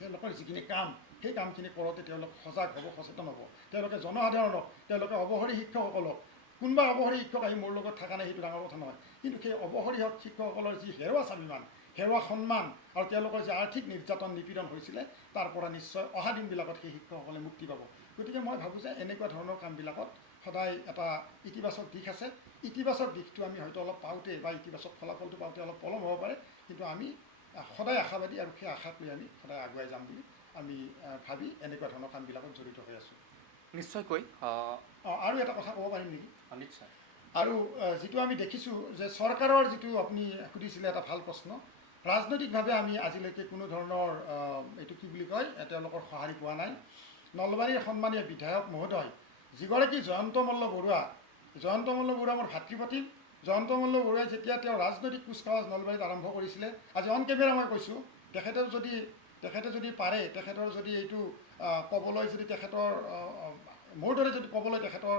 তেওঁলোকৰ যিখিনি কাম, সেই কামখিনি কৰোঁতে তেওঁলোক সজাগ হ'ব, সচেতন হ'ব। তেওঁলোকে জনসাধাৰণক, তেওঁলোকে অৱসৰী শিক্ষকসকলক, কোনোবা অৱসৰী শিক্ষক আহি মোৰ লগত থকা নাই সেইটো ডাঙৰ কথা নহয়, কিন্তু সেই অৱসৰী শিক্ষকসকলৰ যি হেৰুৱা স্বাভিমান, হেৰুৱা সন্মান আৰু তেওঁলোকৰ যি আৰ্থিক নিৰ্যাতন নিপীড়ন হৈছিলে, তাৰ পৰা নিশ্চয় অহা দিনবিলাকত সেই শিক্ষকসকলে মুক্তি পাব। গতিকে মই ভাবোঁ যে এনেকুৱা ধৰণৰ কামবিলাকত সদায় এটা ইতিবাচক দিশ আছে। ইতিবাচক দিশটো আমি হয়তো অলপ পাওঁতে বা ইতিবাচক ফলাফলটো পাওঁতে অলপ পলম হ'ব পাৰে, কিন্তু আমি সদায় আশাবাদী আৰু সেই আশাক লৈ আমি সদায় আগুৱাই যাম বুলি আমি ভাবি এনেকুৱা ধৰণৰ কামবিলাকত জড়িত হৈ আছোঁ। নিশ্চয়কৈ। আৰু এটা কথা ক'ব পাৰিম নেকি? নিশ্চয়। আৰু যিটো আমি দেখিছোঁ যে চৰকাৰৰ যিটো আপুনি সুধিছিলে এটা ভাল প্ৰশ্ন, ৰাজনৈতিকভাৱে আমি আজিলৈকে কোনো ধৰণৰ এইটো কি বুলি কয় তেওঁলোকৰ সঁহাৰি পোৱা নাই। নলবাৰীৰ সন্মানীয় বিধায়ক মহোদয় যিগৰাকী জয়ন্ত মল্ল বৰুৱা মোৰ ভাতৃপ্ৰতিম। জয়ন্ত মল্ল বৰুৱাই যেতিয়া তেওঁ ৰাজনৈতিক কুচকাৱাজ নলবাৰীত আৰম্ভ কৰিছিলে, আজি অন কেমেৰা মই কৈছোঁ, তেখেতে যদি পাৰে, তেখেতৰ যদি এইটো ক'বলৈ যদি তেখেতৰ মোৰ দৰে যদি ক'বলৈ তেখেতৰ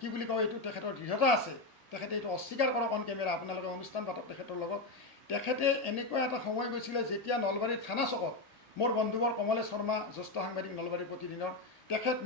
কি বুলি কয় এইটো তেখেতৰ দৃঢ়তা আছে, তেখেতে এইটো অস্বীকাৰ কৰক অন কেমেৰা, আপোনালোকে অনুষ্ঠান পাতক তেখেতৰ লগত। তেখেতে এনেকুৱা এটা সময় গৈছিলে যেতিয়া নলবাৰীৰ থানা চকত মোৰ বন্ধুবৰ কমলেশ শৰ্মা জ্যেষ্ঠ সাংবাদিক নলবাৰীৰ প্ৰতিদিনৰ,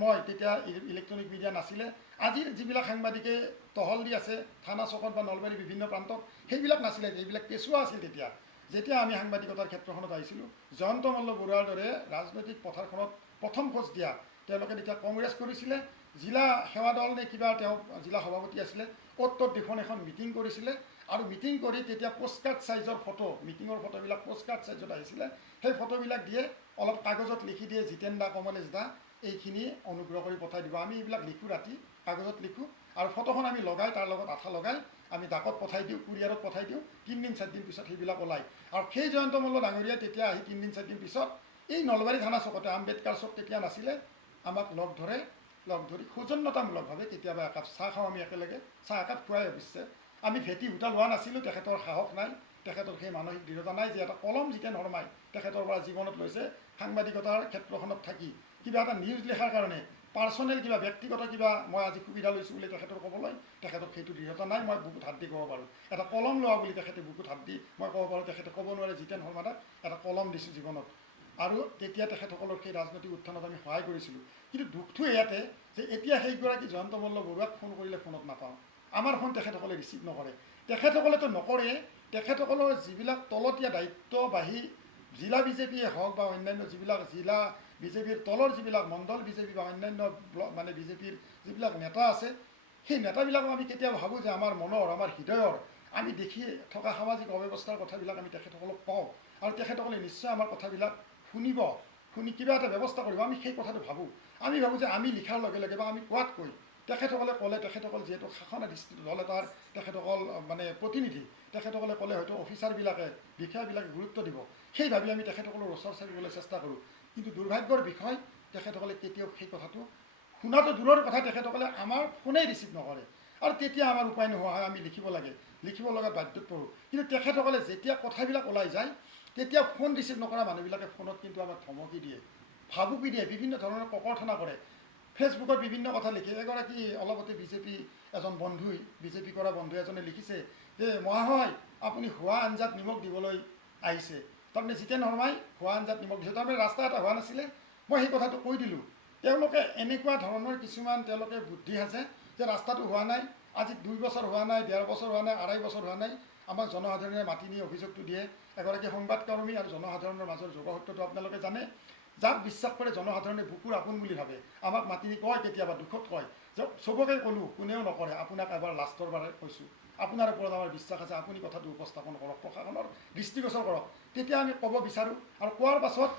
মই তেতিয়া ইলেক্ট্ৰনিক মিডিয়া নাছিলে, আজিৰ যিবিলাক সাংবাদিকে টহল দি আছে থানা চকত বা নলবাৰীৰ বিভিন্ন প্ৰান্তত, সেইবিলাক নাছিলে, এইবিলাক কেঁচুৱা আছিল তেতিয়া যেতিয়া আমি সাংবাদিকতাৰ ক্ষেত্ৰখনত আহিছিলোঁ। জয়ন্ত মল্ল বৰুৱাৰ দৰে ৰাজনৈতিক পথাৰখনত প্ৰথম খোজ দিয়া তেওঁলোকে তেতিয়া কংগ্ৰেছ কৰিছিলে, জিলা সেৱা দল নে কিবা তেওঁ জিলা সভাপতি আছিলে, ত'ত দেখোন এখন মিটিং কৰিছিলে, আৰু মিটিং কৰি তেতিয়া পোষ্টকাৰ্ড চাইজৰ ফটো, মিটিঙৰ ফটোবিলাক পোষ্টকাৰ্ড চাইজত আহিছিলে, সেই ফটোবিলাক দিয়ে, অলপ কাগজত লিখি দিয়ে জিতেন দা, কমলেশ দা এইখিনি অনুগ্ৰহ কৰি পঠাই দিব। আমি এইবিলাক লিখোঁ, ৰাতি কাগজত লিখোঁ, আৰু ফটোখন আমি লগাই তাৰ লগত আঠা লগাই আমি ডাকত পঠাই দিওঁ, কুৰিয়াৰত পঠাই দিওঁ, 3 দিন 4 দিন পিছত সেইবিলাক ওলায়। আৰু সেই জয়ন্ত মল্ল ডাঙৰীয়াই তেতিয়া আহি 3 দিন 4 দিন পিছত এই নলবাৰী থানা চকতে, আম্বেদকাৰ চক তেতিয়া নাছিলে, আমাক লগ ধৰি সৌজন্যতামূলকভাৱে কেতিয়াবা একাপ চাহ খাওঁ আমি একেলগে, চাহ একাপ খুৱাই অৱশ্যে। আমি ভেটি ভূটা লোৱা নাছিলোঁ, তেখেতৰ সাহস নাই, তেখেতৰ সেই মানসিক দৃঢ়তা নাই যে এটা কলম জিতেন শৰ্মাই তেখেতৰ পৰা জীৱনত লৈছে সাংবাদিকতাৰ ক্ষেত্ৰখনত থাকি কিবা এটা নিউজ লিখাৰ কাৰণে পাৰ্চনেল কিবা ব্যক্তিগত কিবা মই আজি সুবিধা লৈছোঁ বুলি তেখেতৰ ক'বলৈ তেখেতৰ সেইটো দৃঢ়তা নাই। মই বুকুত হাত দি ক'ব পাৰোঁ, এটা কলম লোৱা বুলি তেখেতে বুকুত হাত দি মই ক'ব পাৰোঁ, তেখেতে ক'ব নোৱাৰে জিতেন শৰ্মাদাক এটা কলম দিছোঁ জীৱনত। আৰু তেতিয়া তেখেতসকলৰ সেই ৰাজনৈতিক উত্থানত আমি সহায় কৰিছিলোঁ। কিন্তু দুখটো ইয়াতে যে এতিয়া সেইগৰাকী জয়ন্ত মল্ল বৰুৱাক ফোন কৰিলে ফোনত নাপাওঁ, আমাৰ ফোন তেখেতসকলে ৰিচিভ নকৰে। তেখেতসকলেতো নকৰে, তেখেতসকলৰ যিবিলাক তলতীয়া দায়িত্ববাহী জিলা বিজেপিয়ে হওক বা অন্যান্য যিবিলাক জিলা বিজেপিৰ তলৰ যিবিলাক মণ্ডল বিজেপি বা অন্যান্য মানে বিজেপিৰ যিবিলাক নেতা আছে, সেই নেতাবিলাকক আমি কেতিয়াবা ভাবোঁ যে আমাৰ মনৰ, আমাৰ হৃদয়ৰ আমি দেখি থকা সামাজিক অব্যৱস্থাৰ কথাবিলাক আমি তেখেতসকলক কওঁ, আৰু তেখেতসকলে নিশ্চয় আমাৰ কথাবিলাক শুনি কিবা এটা ব্যৱস্থা কৰিব। আমি সেই কথাটো ভাবোঁ, আমি ভাবোঁ যে আমি লিখাৰ লগে লগে বা আমি কোৱাতকৈ তেখেতসকলে ক'লে, তেখেতসকল যিহেতু শাসনাধিষ্ঠিত দল এটাৰ তেখেতসকল মানে প্ৰতিনিধি, তেখেতসকলে ক'লে হয়তো অফিচাৰবিলাকে বিষয়াবিলাকে গুৰুত্ব দিব, সেই ভাবি আমি তেখেতসকলৰ ওচৰ চাপিবলৈ চেষ্টা কৰোঁ। কিন্তু দুৰ্ভাগ্যৰ বিষয় তেখেতসকলে কেতিয়াও সেই কথাটো শুনাটো দূৰৰ কথা, তেখেতসকলে আমাৰ ফোনেই ৰিচিভ নকৰে। আৰু তেতিয়া আমাৰ উপায় নোহোৱা হয়, আমি লিখিব লগা বাধ্যত পৰোঁ। কিন্তু তেখেতসকলে যেতিয়া কথাবিলাক ওলাই যায়, তেতিয়া ফোন ৰিচিভ নকৰা মানুহবিলাকে ফোনত কিন্তু আমাক ধমকি দিয়ে, ভাবুকি দিয়ে, বিভিন্ন ধৰণৰ ককৰ্থনা কৰে, ফেচবুকত বিভিন্ন কথা লিখে। এগৰাকী অলপতে এজন বিজেপি কৰা বন্ধু এজনে লিখিছে যে মহাশয় আপুনি হোৱা আঞ্জাত নিমখ দিবলৈ আহিছে, তাৰমানে জিতেন শৰ্মাই হোৱা আঞ্জাত নিমখ দিছে, তাৰমানে ৰাস্তা এটা হোৱা নাছিলে। মই সেই কথাটো কৈ দিলোঁ। তেওঁলোকে এনেকুৱা ধৰণৰ কিছুমান তেওঁলোকে বুদ্ধি সাজে যে ৰাস্তাটো হোৱা নাই, আজি 2 বছৰ হোৱা নাই, 1.5 বছৰ হোৱা নাই, 2.5 বছৰ হোৱা নাই, আমাক জনসাধাৰণে মাতি নি অভিযোগটো দিয়ে। এগৰাকী সংবাদকৰ্মী আৰু জনসাধাৰণৰ মাজৰ যোগসূত্ৰটো আপোনালোকে জানে, যাক বিশ্বাস কৰে জনসাধাৰণে বুকুৰ আপোন বুলি ভাবে। আমাক মাতি নি কয়, কেতিয়াবা দুখত কয় যে চবকে ক'লোঁ, কোনেও নকৰে, আপোনাক এবাৰ লাষ্টৰ বাৰে কৈছোঁ, আপোনাৰ ওপৰত আমাৰ বিশ্বাস আছে, আপুনি কথাটো উপস্থাপন কৰক, প্ৰশাসনৰ দৃষ্টিগোচৰ কৰক। তেতিয়া আমি ক'ব বিচাৰোঁ, আৰু কোৱাৰ পাছত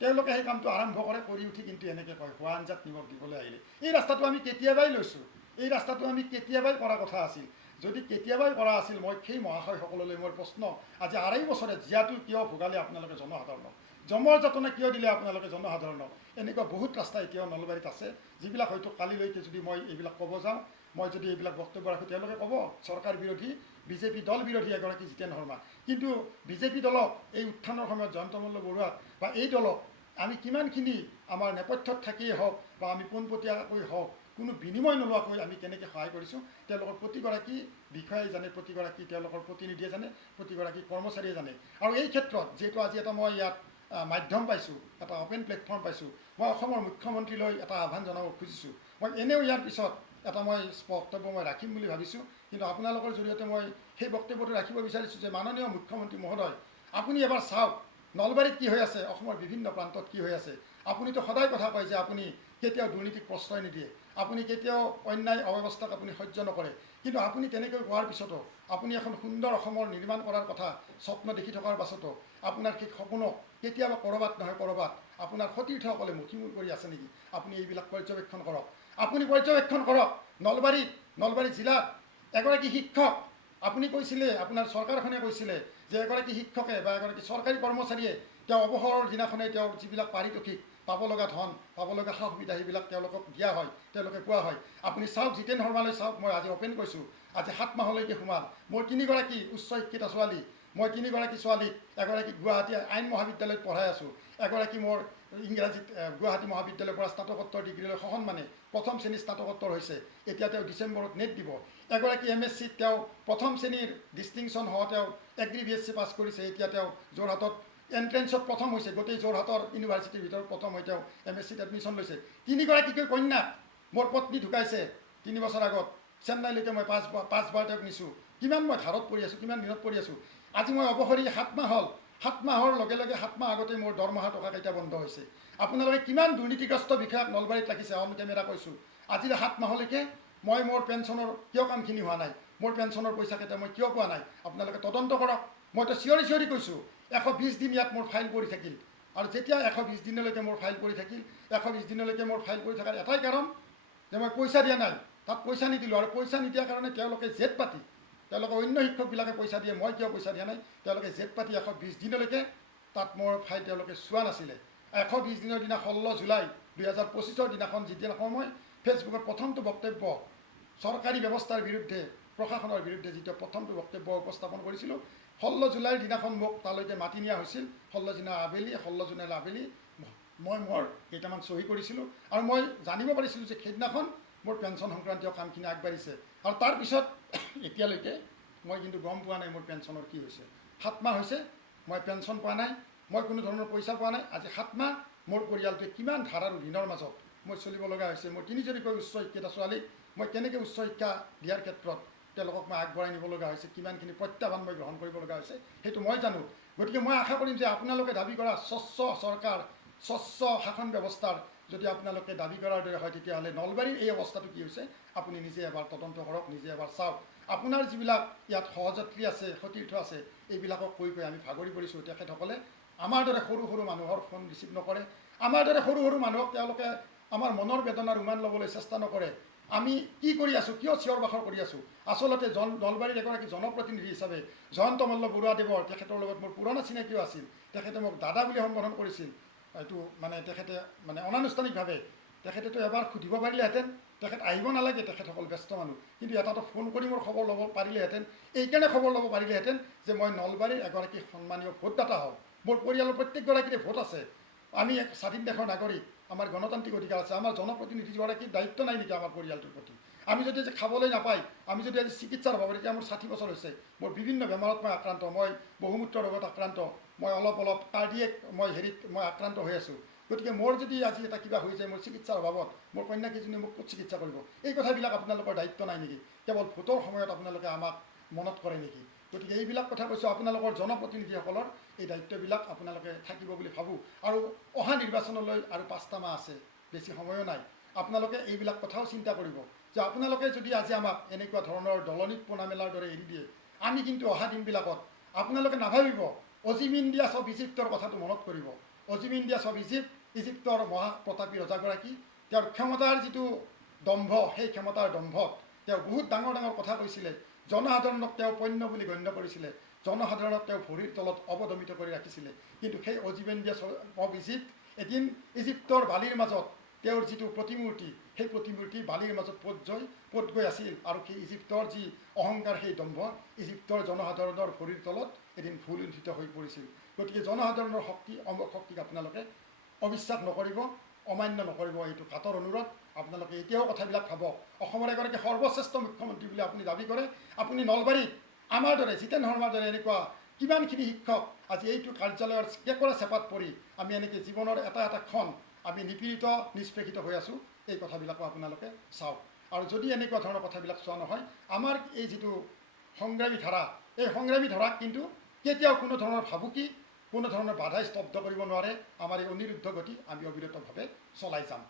তেওঁলোকে সেই কামটো আৰম্ভ কৰি উঠি কিন্তু এনেকৈ কয় হোৱা আঞ্জাত নিমখ দিবলৈ আহিলে। এই ৰাস্তাটো আমি কেতিয়াবাই লৈছোঁ, এই ৰাস্তাটো আমি কেতিয়াবাই কৰা কথা আছিল। যদি কেতিয়াবাই কৰা আছিল, মই সেই মহাশয়সকললৈ মোৰ প্ৰশ্ন, আজি 2.5 বছৰে জীয়াটো কিয় ভোগালে আপোনালোকে জনসাধাৰণক, জমৰ যাতনা কিয় দিলে আপোনালোকে জনসাধাৰণক? এনেকুৱা বহুত ৰাস্তা এতিয়াও নলবাৰীত আছে, যিবিলাক হয়তো কালিলৈকে যদি মই এইবিলাক ক'ব যাওঁ, মই যদি এইবিলাক বক্তব্য ৰাখোঁ, তেওঁলোকে ক'ব চৰকাৰ বিৰোধী, বিজেপি দল বিৰোধী এগৰাকী জিতেন শৰ্মা। কিন্তু বিজেপি দলক এই উত্থানৰ সময়ত জয়ন্ত মল্ল বৰুৱাক বা এই দলক আমি কিমানখিনি আমাৰ নেপথ্যত থাকিয়েই হওক বা আমি পোনপটীয়াকৈ হওক, কোনো বিনিময় নোলোৱাকৈ আমি কেনেকৈ সহায় কৰিছোঁ, তেওঁলোকৰ প্ৰতিগৰাকী বিষয়াই জানে, প্ৰতিগৰাকী তেওঁলোকৰ প্ৰতিনিধিয়ে জানে, প্ৰতিগৰাকী কৰ্মচাৰীয়ে জানে। আৰু এই ক্ষেত্ৰত যিহেতু আজি এটা মই ইয়াত মাধ্যম পাইছোঁ, এটা অ'পেন প্লেটফৰ্ম পাইছোঁ, মই অসমৰ মুখ্যমন্ত্ৰীলৈ এটা আহ্বান জনাব খুজিছোঁ। মই এনেও ইয়াৰ পিছত এটা বক্তব্য মই ৰাখিম বুলি ভাবিছোঁ, কিন্তু আপোনালোকৰ জৰিয়তে মই সেই বক্তব্যটো ৰাখিব বিচাৰিছোঁ যে মাননীয় মুখ্যমন্ত্ৰী মহোদয়, আপুনি এবাৰ চাওক নলবাৰীত কি হৈ আছে, অসমৰ বিভিন্ন প্ৰান্তত কি হৈ আছে। আপুনিতো সদায় কথা কয় যে আপুনি কেতিয়াও দুৰ্নীতিক প্ৰশ্ৰয় নিদিয়ে, আপুনি কেতিয়াও অন্যায় অব্যৱস্থাক আপুনি সহ্য নকৰে, কিন্তু আপুনি তেনেকৈ কোৱাৰ পিছতো, আপুনি এখন সুন্দৰ অসমৰ নিৰ্মাণ কৰাৰ কথা স্বপ্ন দেখি থকাৰ পাছতো আপোনাৰ সেই সপোনক কেতিয়াবা ক'ৰবাত নহয় ক'ৰবাত আপোনাৰ সতীৰ্থসকলে মুখিমূৰ কৰি আছে নেকি? আপুনি এইবিলাক পৰ্যবেক্ষণ কৰক, আপুনি পৰ্যবেক্ষণ কৰক। নলবাৰী জিলাত এগৰাকী শিক্ষক আপুনি কৈছিলে, আপোনাৰ চৰকাৰখনে কৈছিলে যে এগৰাকী শিক্ষকে বা এগৰাকী চৰকাৰী কৰ্মচাৰীয়ে তেওঁ অৱসৰৰ দিনাখনে তেওঁৰ যিবিলাক পাৰিতোষিক পাব লগা ধন, পাব লগা সা সুবিধা সেইবিলাক তেওঁলোকক দিয়া হয়, তেওঁলোকে পোৱা হয়। আপুনি চাওক, জিতেন শৰ্মালৈ চাওক, মই আজি অ'পেন কৈছোঁ, আজি 7 মাহলৈকে সোমাল। মোৰ 3গৰাকী উচ্চ শিক্ষিত ছোৱালী, মই 3গৰাকী ছোৱালীক, এগৰাকী গুৱাহাটী আইন মহাবিদ্যালয়ত পঢ়াই আছোঁ, এগৰাকী মোৰ ইংৰাজীত গুৱাহাটী মহাবিদ্যালয়ৰ পৰা স্নাতকোত্তৰ ডিগ্ৰীলৈ সসন্মানে প্ৰথম শ্ৰেণীৰ স্নাতকোত্তৰ হৈছে, এতিয়া তেওঁ ডিচেম্বৰত নেট দিব। এগৰাকী MSCত তেওঁ প্ৰথম শ্ৰেণীৰ ডিষ্টিংশ্যন সহ তেওঁ এগ্ৰি BSc পাছ কৰিছে, এতিয়া তেওঁ যোৰহাটত এণ্ট্ৰেঞ্চত প্ৰথম হৈছে, গোটেই যোৰহাটৰ ইউনিভাৰ্চিটিৰ ভিতৰত প্ৰথম হৈ তেওঁ MSCত এডমিশ্যন লৈছে। 3গৰাকীকৈ কন্যাক, মোৰ পত্নী ঢুকাইছে 3 বছৰ আগত, চেন্নাইলৈকে মই 5 বাৰ তেওঁক নিছোঁ। কিমান মই ধাৰত পৰি আছোঁ, কিমান দিনত পৰি আছোঁ। আজি মই অৱসৰী 7 মাহ হ'ল, 7 মাহৰ লগে লগে 7 মাহ আগতে মোৰ দৰমহা টকাকেইটা বন্ধ হৈছে। আপোনালোকে কিমান দুৰ্নীতিগ্ৰস্ত বিষয়াক নলবাৰীত ৰাখিছে, অন কেমেৰা কৈছোঁ। আজি 7 মাহলৈকে মই মোৰ পেঞ্চনৰ কিয় কামখিনি হোৱা নাই, মোৰ পেঞ্চনৰ পইচাকেইটা মই কিয় পোৱা নাই, আপোনালোকে তদন্ত কৰক। মইতো চিঞৰি চিঞৰি কৈছোঁ, 120 দিন ইয়াত মোৰ ফাইল পৰি থাকিল, আৰু যেতিয়া 120 দিনলৈকে মোৰ ফাইল পৰি থাকিল, 120 দিনলৈকে মোৰ ফাইল পৰি থকাৰ এটাই কাৰণ যে মই পইচা দিয়া নাই, তাত পইচা নিদিলোঁ। আৰু পইচা নিদিয়াৰ কাৰণে তেওঁলোকে জেদ পাতি, তেওঁলোকে অন্য শিক্ষকবিলাকে পইচা দিয়ে, মই কিয় পইচা দিয়া নাই, তেওঁলোকে জেদ পাতি 120 দিনলৈকে তাত মোৰ ফাইল তেওঁলোকে চোৱা নাছিলে। 120 দিনৰ দিনা 16 জুলাই 2025 দিনাখন, যিদিনাখন মই ফেচবুকত প্ৰথমটো বক্তব্য চৰকাৰী ব্যৱস্থাৰ বিৰুদ্ধে, প্ৰশাসনৰ বিৰুদ্ধে যিটো প্ৰথমটো বক্তব্য উপস্থাপন কৰিছিলোঁ, 16 জুলাইৰ দিনাখন মোক তালৈকে মাতি নিয়া হৈছিল। 16 জুলাই আবেলি মই মোৰ কেইটামান চহী কৰিছিলোঁ, আৰু মই জানিব পাৰিছিলোঁ যে সেইদিনাখন মোৰ পেঞ্চন সংক্ৰান্তীয় কামখিনি আগবাঢ়িছে। আৰু তাৰপিছত এতিয়ালৈকে মই কিন্তু গম পোৱা নাই মোৰ পেঞ্চনৰ কি হৈছে। 7 মাহ হৈছে মই পেঞ্চন পোৱা নাই, মই কোনো ধৰণৰ পইচা পোৱা নাই। আজি 7 মাহ মোৰ পৰিয়ালটোৱে কিমান ধাৰ আৰু ঋণৰ মাজত মই চলিব লগা হৈছে। মোৰ 3জনীকৈ উচ্চ শিক্ষিত ছোৱালীক মই কেনেকৈ উচ্চ শিক্ষা দিয়াৰ ক্ষেত্ৰত তেওঁলোকক মই আগবঢ়াই নিব লগা হৈছে, কিমানখিনি প্ৰত্যাহ্বান মই গ্ৰহণ কৰিব লগা হৈছে, সেইটো মই জানো। গতিকে মই আশা কৰিম যে আপোনালোকে দাবী কৰা স্বচ্ছ চৰকাৰ, স্বচ্ছ শাসন ব্যৱস্থাৰ যদি আপোনালোকে দাবী কৰাৰ দৰে হয়, তেতিয়াহ'লে নলবাৰীৰ এই অৱস্থাটো কি হৈছে আপুনি নিজে এবাৰ তদন্ত কৰক, নিজে এবাৰ চাওক। আপোনাৰ যিবিলাক ইয়াত সহযাত্ৰী আছে, সতীৰ্থ আছে, এইবিলাকক কৈ আমি ভাগৰি পৰিছোঁ। তেখেতসকলে আমাৰ দৰে সৰু সৰু মানুহৰ ফোন ৰিচিভ নকৰে, আমাৰ দৰে সৰু সৰু মানুহক তেওঁলোকে আমাৰ মনৰ বেদনাৰ উমান ল'বলৈ চেষ্টা নকৰে। আমি কি কৰি আছোঁ, কিয় চিঞৰ বাখৰ কৰি আছোঁ। আচলতে নলবাৰীৰ এগৰাকী জনপ্ৰতিনিধি হিচাপে জয়ন্ত মল্ল বৰুৱাদেৱৰ, তেখেতৰ লগত মোৰ পুৰণা চিনাকিও আছিল, তেখেতে মোক দাদা বুলি সম্বোধন কৰিছিল। এইটো তেখেতে অনানুষ্ঠানিকভাৱে তেখেতেতো এবাৰ সুধিব পাৰিলেহেঁতেন, তেখেত আহিব নালাগে, তেখেতসকল ব্যস্ত মানুহ, কিন্তু এটাতো ফোন কৰি মোৰ খবৰ ল'ব পাৰিলেহেঁতেন। এইকাৰণে খবৰ ল'ব পাৰিলেহেঁতেন যে মই নলবাৰীৰ এগৰাকী সন্মানীয় ভোটদাতা হওঁ, মোৰ পৰিয়ালৰ প্ৰত্যেকগৰাকীৰে ভোট আছে, আমি এক স্বাধীন দেশৰ নাগৰিক, আমাৰ গণতান্ত্ৰিক অধিকাৰ আছে। আমাৰ জনপ্ৰতিনিধিগৰাকীৰ দায়িত্ব নাই নেকি আমাৰ পৰিয়ালটোৰ প্ৰতি? আমি যদি আজি খাবলৈ নাপায়, আমি যদি আজি চিকিৎসাৰ অভাৱ, এতিয়া মোৰ 60 বছৰ হৈছে, মোৰ বিভিন্ন বেমাৰত মই আক্ৰান্ত, মই বহুমূত্ৰ ৰোগত আক্ৰান্ত, মই অলপ কাৰ্ডিয়েক মই আক্ৰান্ত হৈ আছোঁ। গতিকে মোৰ যদি আজি এটা কিবা হৈ যায়, মোৰ চিকিৎসাৰ অভাৱত মোৰ কন্যাকেইজনীয়ে মোক ক'ত চিকিৎসা কৰিব? এই কথাবিলাক আপোনালোকৰ দায়িত্ব নাই নেকি? কেৱল ভোটৰ সময়ত আপোনালোকে আমাক মনত কৰে নেকি? গতিকে এইবিলাক কথা কৈছোঁ, আপোনালোকৰ জনপ্ৰতিনিধিসকলৰ এই দায়িত্ববিলাক আপোনালোকে থাকিব বুলি ভাবোঁ। আৰু অহা নিৰ্বাচনলৈ আৰু 5টা মাহ আছে, বেছি সময়ো নাই। আপোনালোকে এইবিলাক কথাও চিন্তা কৰিব যে আপোনালোকে যদি আজি আমাক এনেকুৱা ধৰণৰ দলনিত পোনা মেলাৰ দৰে এৰি দিয়ে, আমি কিন্তু অহা দিনবিলাকত আপোনালোকে নাভাবিব অজিম ইণ্ডিয়াছ অফ ইজিপ্তৰ কথাটো মনত কৰিব। অজিম ইণ্ডিয়াছ অফ ইজিপ্তৰ মহাপ্ৰতাপী ৰজাগৰাকী, তেওঁৰ ক্ষমতাৰ যিটো দম্ভ, সেই ক্ষমতাৰ দম্ভত তেওঁ বহুত ডাঙৰ ডাঙৰ কথা কৈছিলে। জনসাধাৰণক তেওঁ পণ্য বুলি গণ্য কৰিছিলে, জনসাধাৰণক তেওঁ ভৰিৰ তলত অৱদমিত কৰি ৰাখিছিলে। কিন্তু সেই অজিম ইণ্ডিয়াছ অফ ইজিপ্ত এদিন ইজিপ্তৰ বালিৰ মাজত তেওঁৰ যিটো প্ৰতিমূৰ্তি, সেই প্ৰতিমূৰ্তি বালিৰ মাজত পত গৈ আছিল। আৰু সেই ইজিপ্তৰ যি অহংকাৰ, সেই দম্ভ ইজিপ্তৰ জনসাধাৰণৰ ভৰিৰ তলত এদিন ভূলুণ্ঠিত হৈ পৰিছিল। গতিকে জনসাধাৰণৰ শক্তি, অমোক শক্তিক আপোনালোকে অবিশ্বাস নকৰিব, অমান্য নকৰিব, এইটো কাটৰ অনুৰোধ। আপোনালোকে এতিয়াও কথাবিলাক ভাবক। অসমৰ এগৰাকী সৰ্বশ্ৰেষ্ঠ মুখ্যমন্ত্ৰী বুলি আপুনি দাবী কৰে, আপুনি নলবাৰীত আমাৰ দৰে জিতেন শৰ্মাৰ দৰে এনেকুৱা কিমানখিনি শিক্ষক আজি এইটো কাৰ্যালয়ৰ কেঁকোৰা চেপাত পৰি আমি এনেকৈ জীৱনৰ এটা এটা ক্ষণ আমি নিপীড়িত, নিষ্পেষিত হৈ আছোঁ। এই কথাবিলাকো আপোনালোকে চাওক। আৰু যদি এনেকুৱা ধৰণৰ কথাবিলাক চোৱা নহয়, আমাৰ এই যিটো সংগ্ৰামী ধাৰা, এই সংগ্ৰামী ধাৰাক কিন্তু কেতিয়াও কোনো ধৰণৰ ভাবুকি, কোনো ধৰণৰ বাধাই স্তব্ধ কৰিব নোৱাৰে। আমাৰ এই অনিৰুদ্ধ গতি আমি অবিৰতভাৱে চলাই যাম।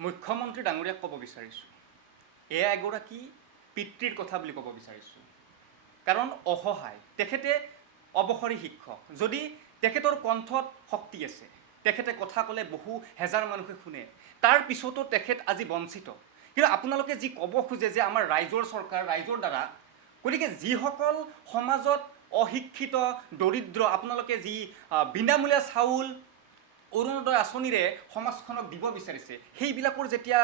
মুখ্যমন্ত্ৰী ডাঙৰীয়াক ক'ব বিচাৰিছোঁ, এয়া এগৰাকী পিতৃৰ কথা বুলি ক'ব বিচাৰিছোঁ। কাৰণ অসহায়, তেখেতে অৱসৰী শিক্ষক, যদি তেখেতৰ কণ্ঠত শক্তি আছে, তেখেতে কথা ক'লে বহু হেজাৰ মানুহে শুনে, তাৰ পিছতো তেখেত আজি বঞ্চিত। কিন্তু আপোনালোকে যি ক'ব খোজে যে আমাৰ ৰাইজৰ চৰকাৰ, ৰাইজৰ দ্বাৰা গতিকে যিসকল সমাজত অশিক্ষিত দৰিদ্ৰ আপোনালোকে যি বিনামূলীয়া চাউল অৰুণোদয় আঁচনিৰে সমাজখনক দিব বিচাৰিছে সেইবিলাকৰ যেতিয়া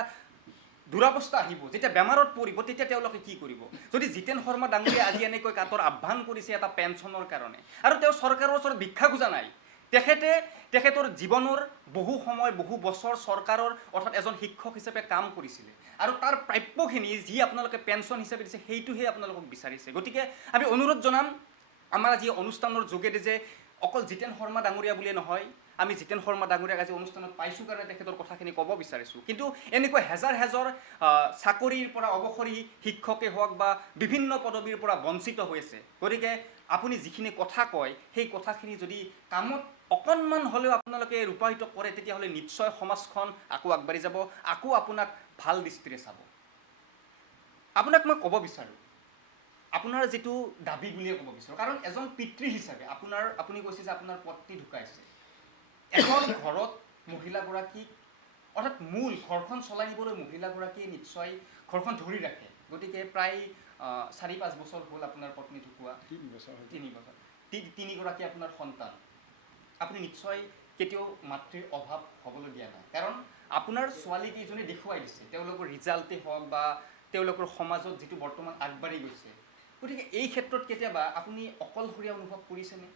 দুৰৱস্থা আহিব, যেতিয়া বেমাৰত পৰিব, তেতিয়া তেওঁলোকে কি কৰিব? যদি জিতেন শৰ্মা ডাঙৰীয়াই আজি এনেকৈ কাটৰ আহ্বান কৰিছে এটা পেঞ্চনৰ কাৰণে আৰু তেওঁ চৰকাৰৰ ওচৰত ভিক্ষা খোজা নাই, তেখেতৰ জীৱনৰ বহু সময় বহু বছৰ চৰকাৰৰ অৰ্থাৎ এজন শিক্ষক হিচাপে কাম কৰিছিলে আৰু তাৰ প্ৰাপ্যখিনি যি আপোনালোকে পেঞ্চন হিচাপে দিছে সেইটোহে আপোনালোকক বিচাৰিছে। গতিকে আমি অনুৰোধ জনাম আমাৰ আজি অনুষ্ঠানৰ যোগেদি যে অকল জিতেন শৰ্মা ডাঙৰীয়া বুলিয়ে নহয়, আমি জিতেন শৰ্মা ডাঙৰীয়াক আজি অনুষ্ঠানত পাইছোঁ কাৰণে তেখেতৰ কথাখিনি ক'ব বিচাৰিছোঁ, কিন্তু এনেকৈ হেজাৰ হেজাৰ চাকৰিৰ পৰা অৱসৰী শিক্ষকে হওক বা বিভিন্ন পদবীৰ পৰা বঞ্চিত হৈ আছে। গতিকে আপুনি যিখিনি কথা কয় সেই কথাখিনি যদি কামত অকণমান হ'লেও আপোনালোকে ৰূপায়িত কৰে তেতিয়াহ'লে নিশ্চয় সমাজখন আকৌ আগবাঢ়ি যাব, আকৌ আপোনাক ভাল দৃষ্টিৰে চাব। আপোনাক মই ক'ব বিচাৰোঁ আপোনাৰ যিটো দাবী বুলিয়ে ক'ব বিচাৰোঁ, কাৰণ এজন পিতৃ হিচাপে আপুনি কৈছে যে আপোনাৰ পত্নী ঢুকাইছে, এখন ঘৰত মহিলাগৰাকীক অৰ্থাৎ মূল ঘৰখন চলাই নিবলৈ মহিলাগৰাকীয়ে নিশ্চয় ঘৰখন ধৰি ৰাখে। গতিকে প্ৰায় 4-5 বছৰ হ'ল আপোনাৰ পত্নী ঢুকুৱা, 3 বছৰ, 3গৰাকী আপোনাৰ সন্তান, আপুনি নিশ্চয় কেতিয়াও মাতৃৰ অভাৱ হ'বলৈ দিয়া নাই, কাৰণ আপোনাৰ ছোৱালীকেইজনে দেখুৱাই দিছে তেওঁলোকৰ ৰিজাল্টেই হওক বা তেওঁলোকৰ সমাজত যিটো বৰ্তমান আগবাঢ়ি গৈছে। গতিকে এই ক্ষেত্ৰত কেতিয়াবা আপুনি অকলশৰীয়া অনুভৱ কৰিছেনে?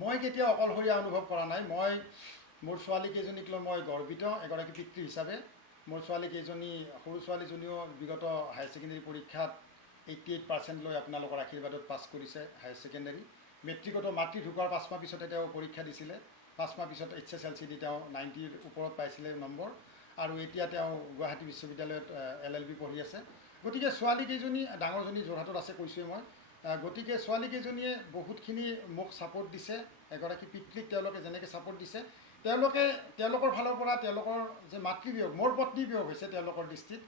মই কেতিয়াও অকলশৰীয়া অনুভৱ কৰা নাই। মই মোৰ ছোৱালীকেইজনীক লৈ মই গৰ্বিত এগৰাকী পিতৃ হিচাপে। মোৰ ছোৱালীকেইজনী, সৰু ছোৱালীজনীও বিগত হায়াৰ ছেকেণ্ডেৰী পৰীক্ষাত 88% লৈ আপোনালোকৰ আশীৰ্বাদত পাছ কৰিছে হায়াৰ ছেকেণ্ডেৰী। মেট্ৰিকতো মাতৃ ঢুকোৱাৰ 5 মাহ পিছতে তেওঁ পৰীক্ষা দিছিলে, 5 মাহ পিছত HSLC দি তেওঁ 90ৰ ওপৰত পাইছিলে নম্বৰ, আৰু এতিয়া তেওঁ গুৱাহাটী বিশ্ববিদ্যালয়ত LLB পঢ়ি আছে। গতিকে ছোৱালীকেইজনী, ডাঙৰজনী যোৰহাটত আছে কৈছোঁৱেই মই, গতিকে ছোৱালীকেইজনীয়ে বহুতখিনি মোক ছাপোৰ্ট দিছে। এগৰাকী পিতৃক তেওঁলোকে যেনেকৈ ছাপোৰ্ট দিছে, তেওঁলোকৰ ফালৰ পৰা তেওঁলোকৰ যে মাতৃবিয়োগ, মোৰ পত্নী বিয়োগ হৈছে তেওঁলোকৰ দৃষ্টিত,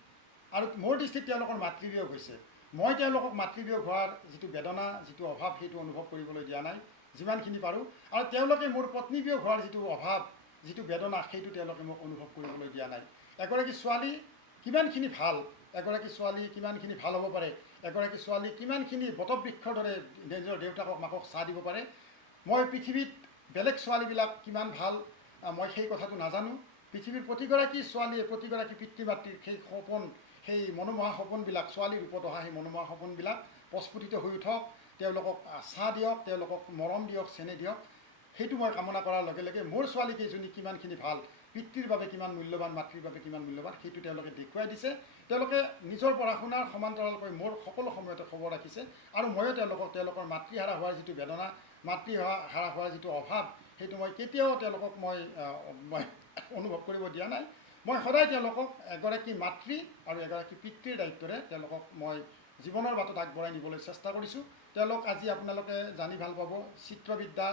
আৰু মোৰ দৃষ্টিত তেওঁলোকৰ মাতৃবিয়োগ হৈছে। মই তেওঁলোকক মাতৃবিয়োগ হোৱাৰ যিটো বেদনা, যিটো অভাৱ, সেইটো অনুভৱ কৰিবলৈ দিয়া নাই যিমানখিনি পাৰোঁ, আৰু তেওঁলোকে মোৰ পত্নী বিয়োগ হোৱাৰ যিটো অভাৱ, যিটো বেদনা, সেইটো তেওঁলোকে মোক অনুভৱ কৰিবলৈ দিয়া নাই। এগৰাকী ছোৱালী কিমানখিনি ভাল, এগৰাকী ছোৱালী কিমানখিনি ভাল হ'ব পাৰে, এগৰাকী ছোৱালী কিমানখিনি বটবৃক্ষৰ দৰে নিজৰ দেউতাকক মাকক চাহ দিব পাৰে, মই পৃথিৱীত বেলেগ ছোৱালীবিলাক কিমান ভাল মই সেই কথাটো নাজানো। পৃথিৱীৰ প্ৰতিগৰাকী ছোৱালীয়ে, প্ৰতিগৰাকী পিতৃ মাতৃৰ সেই সপোন, সেই মনোমোহা সপোনবিলাক, ছোৱালীৰ ৰূপত অহা সেই মনোমোহা সপোনবিলাক প্ৰস্ফুটিত হৈ উঠক, তেওঁলোকক চাহ দিয়ক, তেওঁলোকক মৰম দিয়ক, চেনেহ দিয়ক, সেইটো মই কামনা কৰাৰ লগে লগে মোৰ ছোৱালীকেইজনী কিমানখিনি ভাল, পিতৃৰ বাবে কিমান মূল্যৱান, মাতৃৰ বাবে কিমান মূল্যৱান, সেইটো তেওঁলোকে দেখুৱাই দিছে। তেওঁলোকে নিজৰ পঢ়া শুনাৰ সমান্তৰালকৈ মোৰ সকলো সময়তে খবৰ ৰাখিছে, আৰু ময়ো তেওঁলোকৰ মাতৃহাৰা হোৱাৰ যিটো বেদনা, মাতৃহাৰা হোৱাৰ যিটো অভাৱ, সেইটো মই কেতিয়াও তেওঁলোকক মই অনুভৱ কৰিব দিয়া নাই। মই সদায় তেওঁলোকক এগৰাকী মাতৃ আৰু এগৰাকী পিতৃৰ দায়িত্বৰে তেওঁলোকক মই জীৱনৰ বাটত আগবঢ়াই নিবলৈ চেষ্টা কৰিছোঁ। তেওঁলোক আজি আপোনালোকে জানি ভাল পাব, চিত্ৰবিদ্যা,